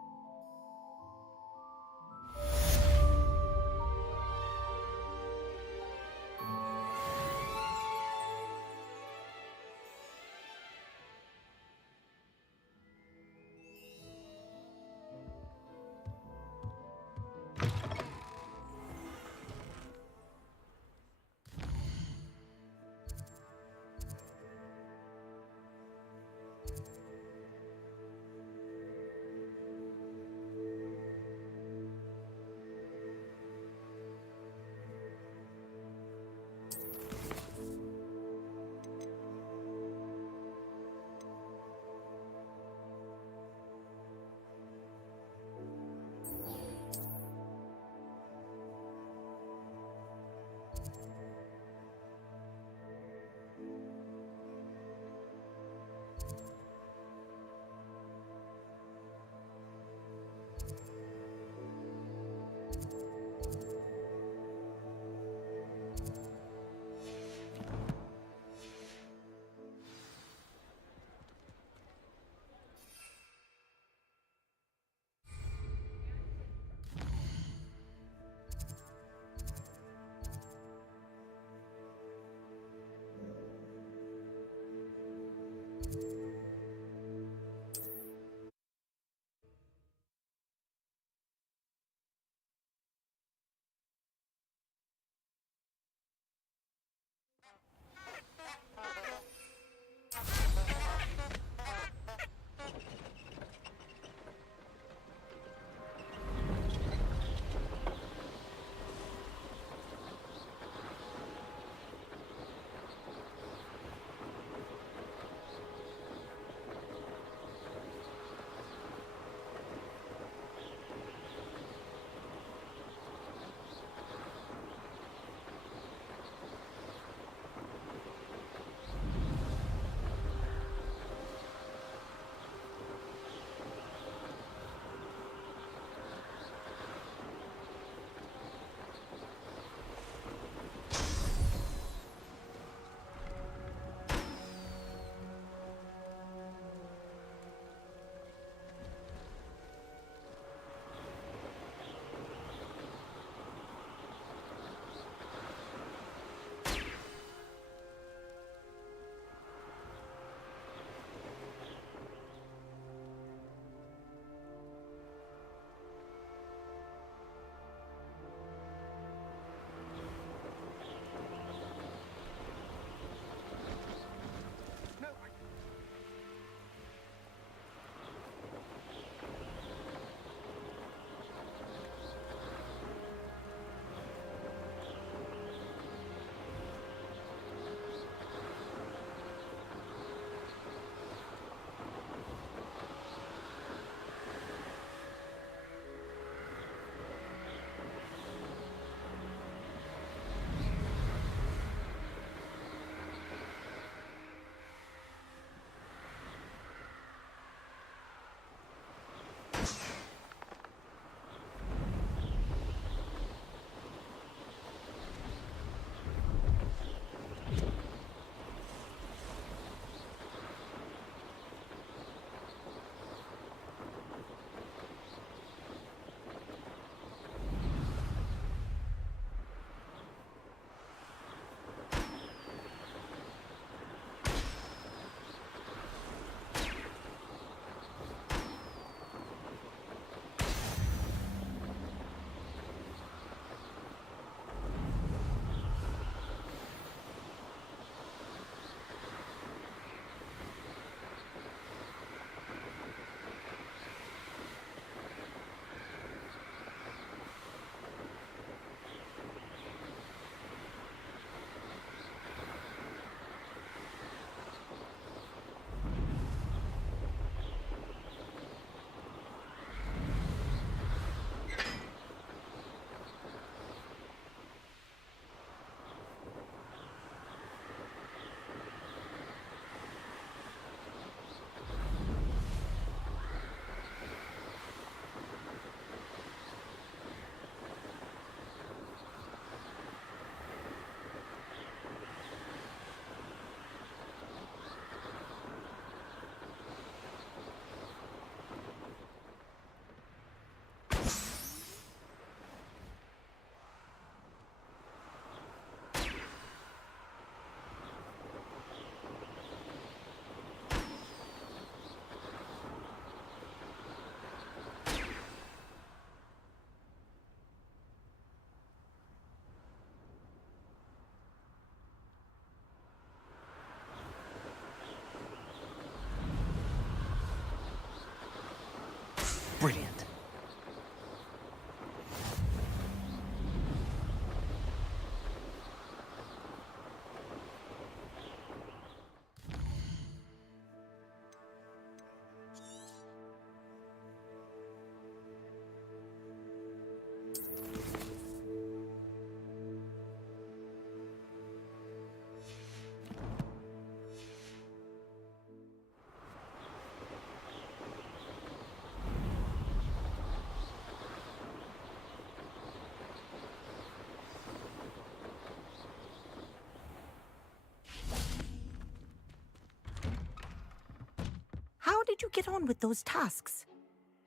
get on with those tasks.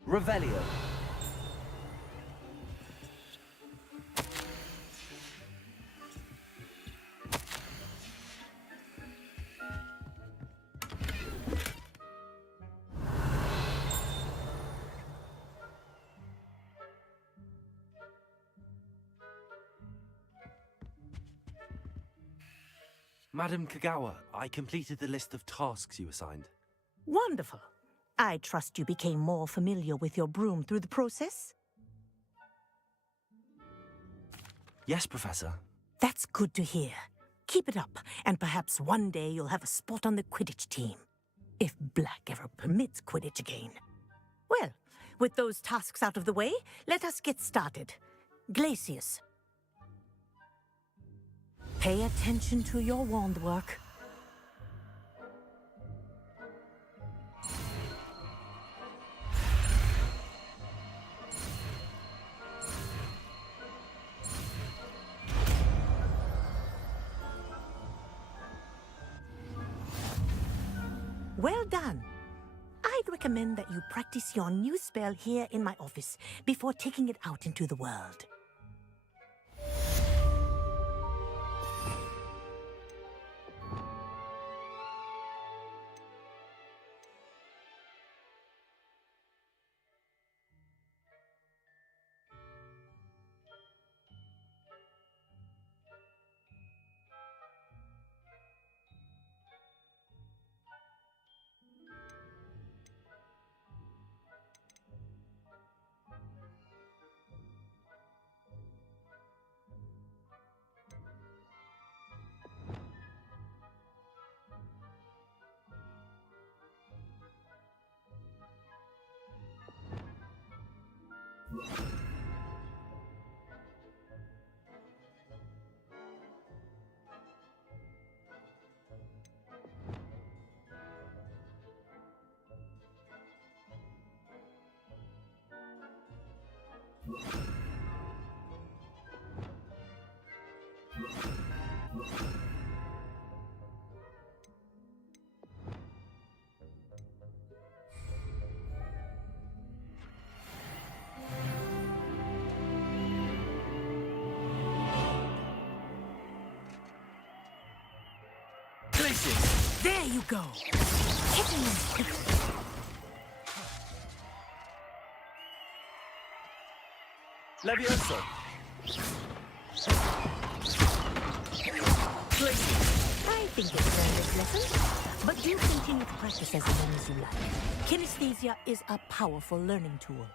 Revelio. Madam Kagawa, I completed the list of tasks you assigned. Wonderful. I trust you became more familiar with your broom through the process? Yes, Professor. That's good to hear. Keep it up, and perhaps one day you'll have a spot on the Quidditch team. If Black ever permits Quidditch again. Well, with those tasks out of the way, let us get started. Glacius. Pay attention to your wand work. Well done. I'd recommend that you practice your new spell here in my office before taking it out into the world. There you go. Hitting them quickly. Levioso. I think it's learned this lesson, but do continue to practice as long as you like. Kinesthesia is a powerful learning tool.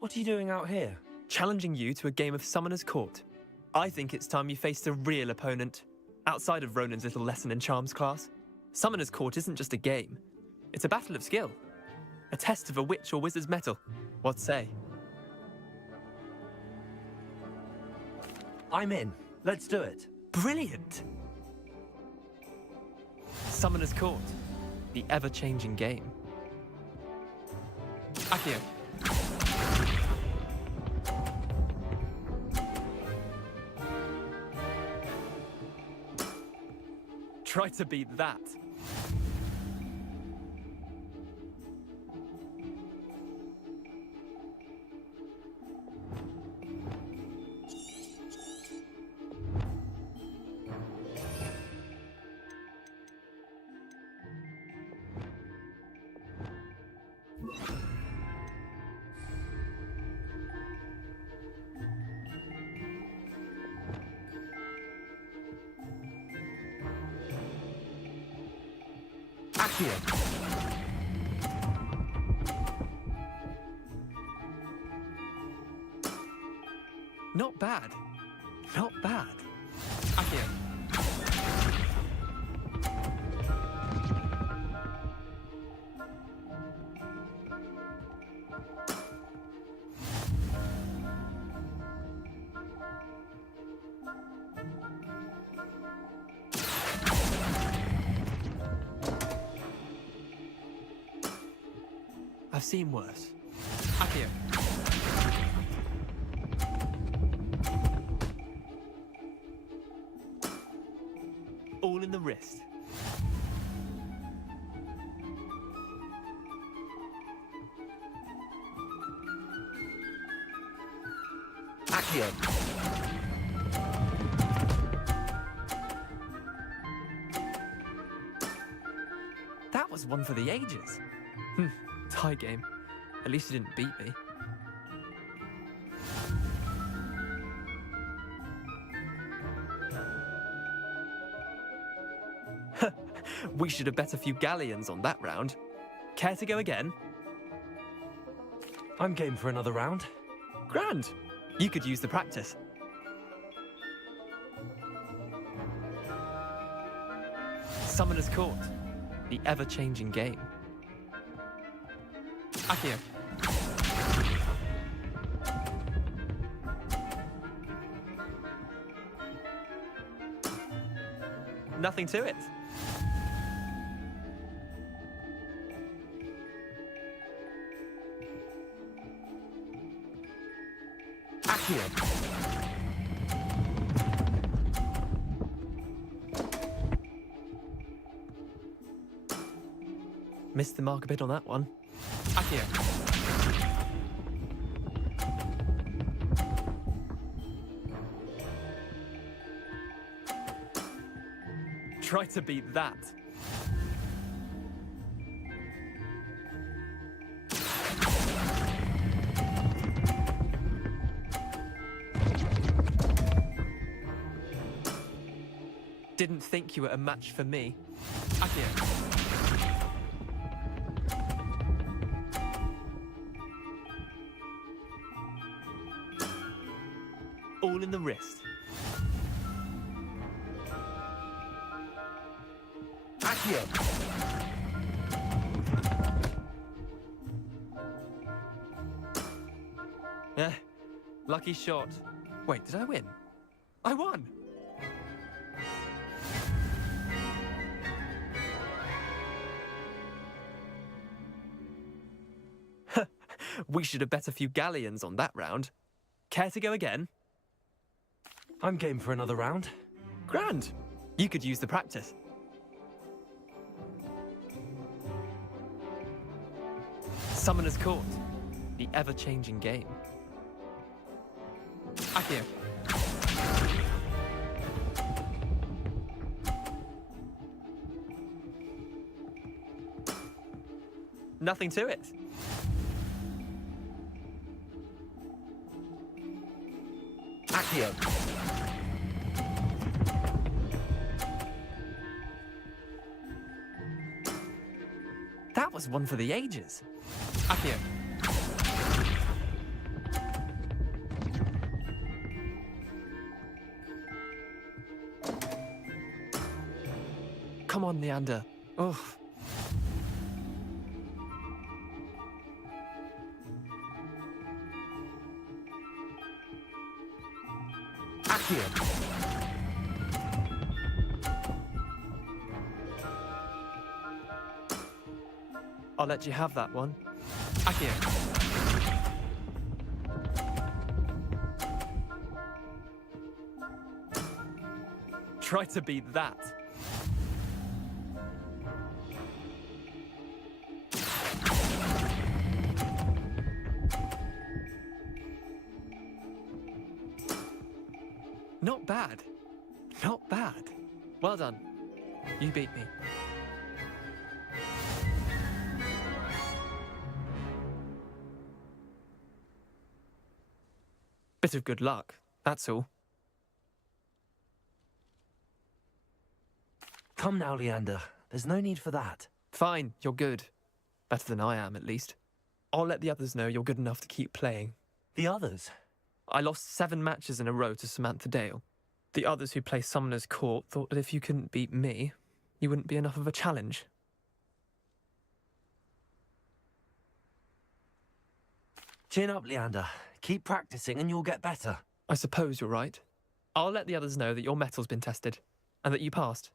What are you doing out here? Challenging you to a game of Summoner's Court. I think it's time you faced a real opponent, outside of Ronan's little lesson in charms class. Summoner's Court isn't just a game. It's a battle of skill. A test of a witch or wizard's mettle. What say? I'm in. Let's do it. Brilliant! Summoner's Court. The ever-changing game. Accio. Try to beat that. Accio. Not bad. Not bad. Accio. I've seen worse. Accio. All in the wrist. Accio. That was one for the ages. Tie game. At least you didn't beat me. We should have bet a few galleons on that round. Care to go again? I'm game for another round. Grand. You could use the practice. Summoner's Court. The ever-changing game. Accio. Nothing to it. Accio. Missed the mark a bit on that one. Accio. Try to beat that. Didn't think you were a match for me. Accio. All in the wrist. Accio. Lucky shot. Wait, did I win? I won! We should have bet a few galleons on that round. Care to go again? I'm game for another round. Grand. You could use the practice. Summoner's Court. The ever-changing game. Accio. Nothing to it. Accio. That was one for the ages. Accio. come on, Leander. Oh. Accio. I'll let you have that one. Accio. Try to beat that. Not bad. Not bad. Well done. You beat me. Bit of good luck, that's all. Come now, Leander. There's no need for that. Fine, you're good. Better than I am, at least. I'll let the others know you're good enough to keep playing. The others? I lost 7 matches in a row to Samantha Dale. The others who play Summoner's Court thought that if you couldn't beat me, you wouldn't be enough of a challenge. Chin up, Leander. Keep practicing and you'll get better. I suppose you're right. I'll let the others know that your metal's been tested, and that you passed.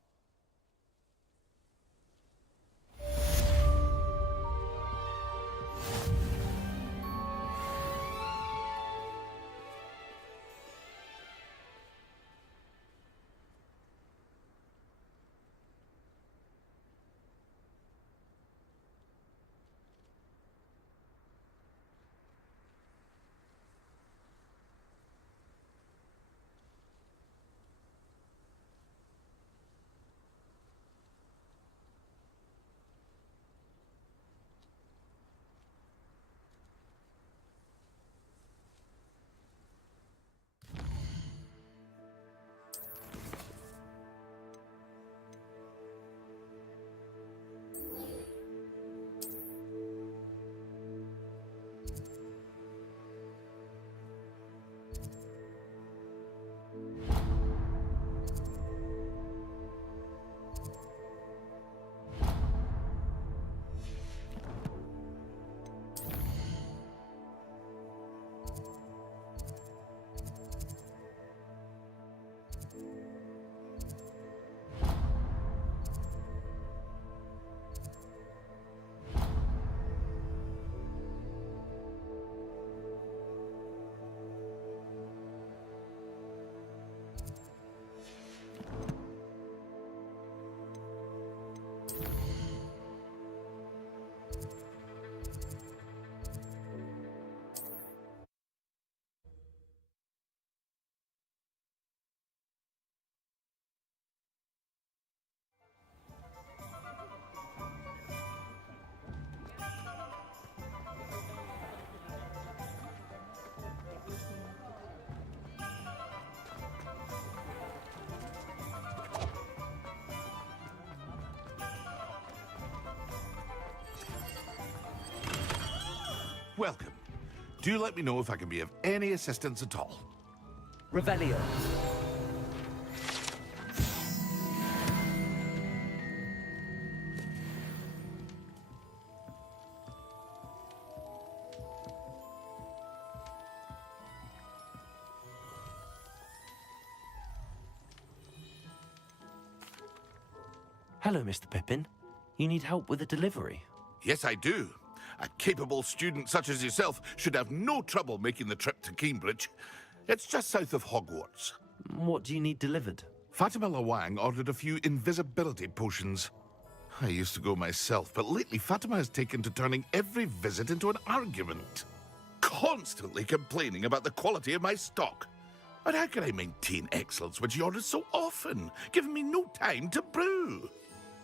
Welcome. Do let me know if I can be of any assistance at all. Revelio. Hello, Mr. Pippin. You need help with a delivery? Yes, I do. A capable student such as yourself should have no trouble making the trip to Cambridge. It's just south of Hogwarts. What do you need delivered? Fatima Lawang ordered a few invisibility potions. I used to go myself, but lately Fatima has taken to turning every visit into an argument. Constantly complaining about the quality of my stock. But how can I maintain excellence when she orders so often, giving me no time to brew?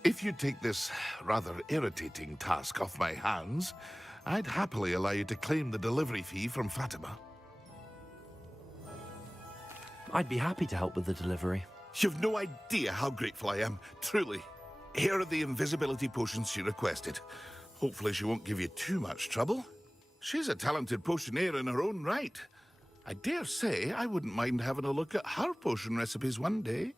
If you take this rather irritating task off my hands, I'd happily allow you to claim the delivery fee from Fatima. I'd be happy to help with the delivery. You've no idea how grateful I am, truly. Here are the invisibility potions she requested. Hopefully she won't give you too much trouble. She's a talented potioneer in her own right. I dare say I wouldn't mind having a look at her potion recipes one day.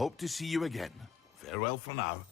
hope to see you again. Farewell for now.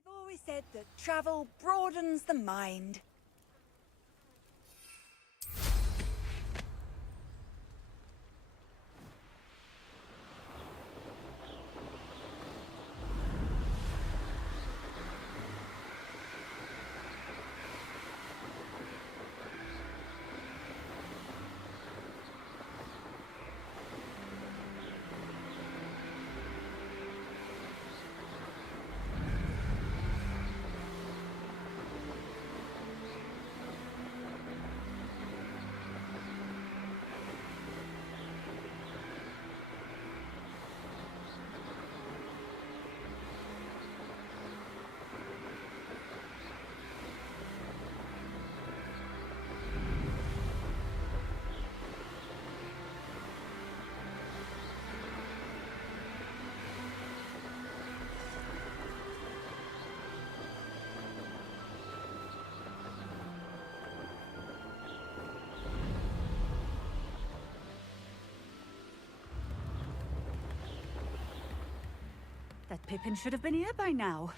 I've always said that travel broadens the mind. That Pippin should have been here by now.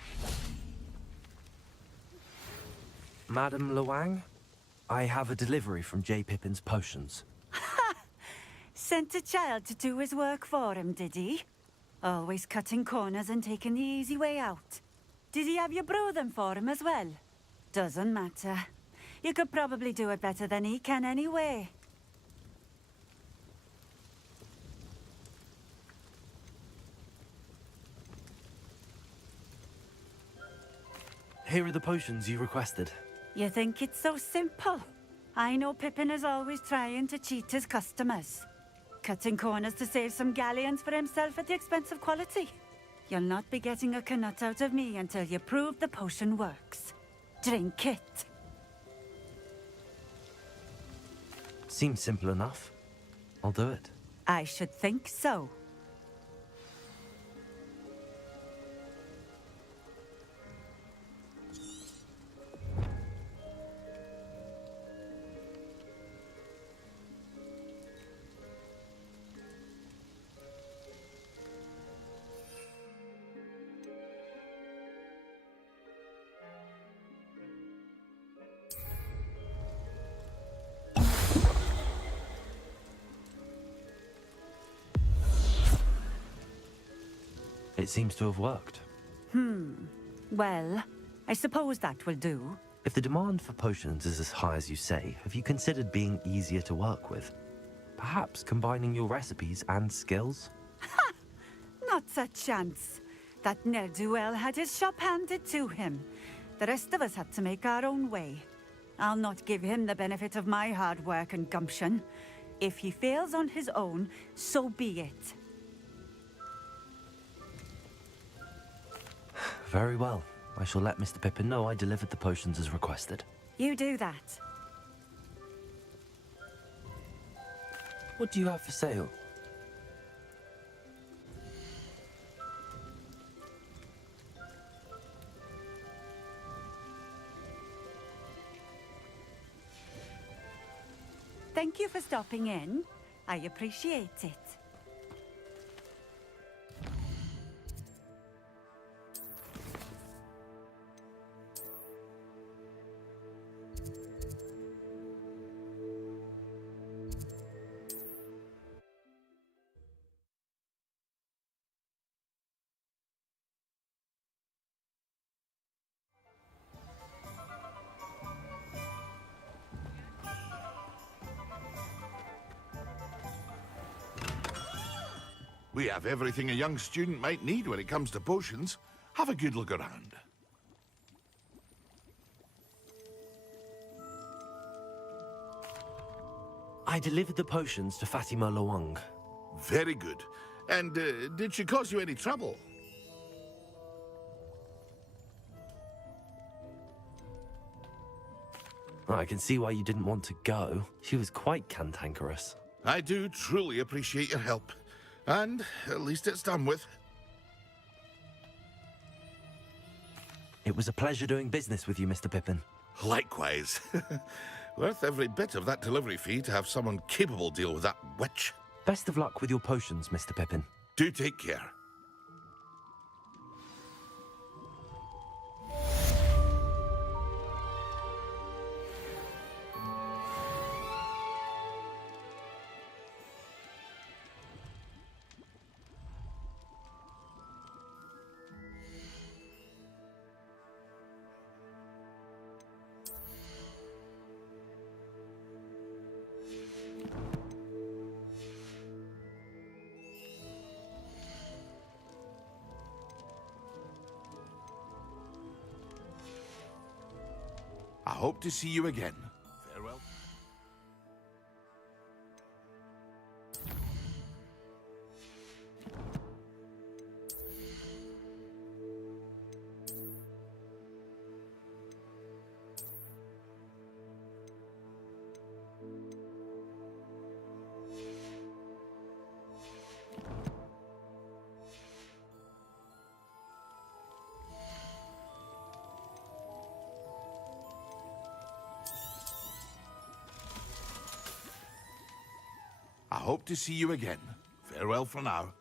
Madam Luang, I have a delivery from J. Pippin's potions. Sent a child to do his work for him, did he? Always cutting corners and taking the easy way out. Did he have you brew them for him as well? Doesn't matter. You could probably do it better than he can anyway. Here are the potions you requested. You think it's so simple? I know Pippin is always trying to cheat his customers. Cutting corners to save some galleons for himself at the expense of quality. You'll not be getting a canut out of me until you prove the potion works. Drink it. Seems simple enough. I'll do it. I should think so. It seems to have worked. Well, I suppose that will do. If the demand for potions is as high as you say, have you considered being easier to work with? Perhaps combining your recipes and skills? Not a chance. That ne'er-do-well had his shop handed to him. The rest of us had to make our own way. I'll not give him the benefit of my hard work and gumption. If he fails on his own, so be it. Very well. I shall let Mr. Pippin know I delivered the potions as requested. You do that. What do you have for sale? Thank you for stopping in. I appreciate it. We have everything a young student might need when it comes to potions. Have a good look around. I delivered the potions to Fatima Luang. Very good. And did she cause you any trouble? I can see why you didn't want to go. She was quite cantankerous. I do truly appreciate your help. And at least it's done with. It was a pleasure doing business with you, Mr. Pippin. Likewise. Worth every bit of that delivery fee to have someone capable deal with that witch. Best of luck with your potions, Mr. Pippin. Do take care. I hope to see you again. Farewell. I hope to see you again. Farewell for now.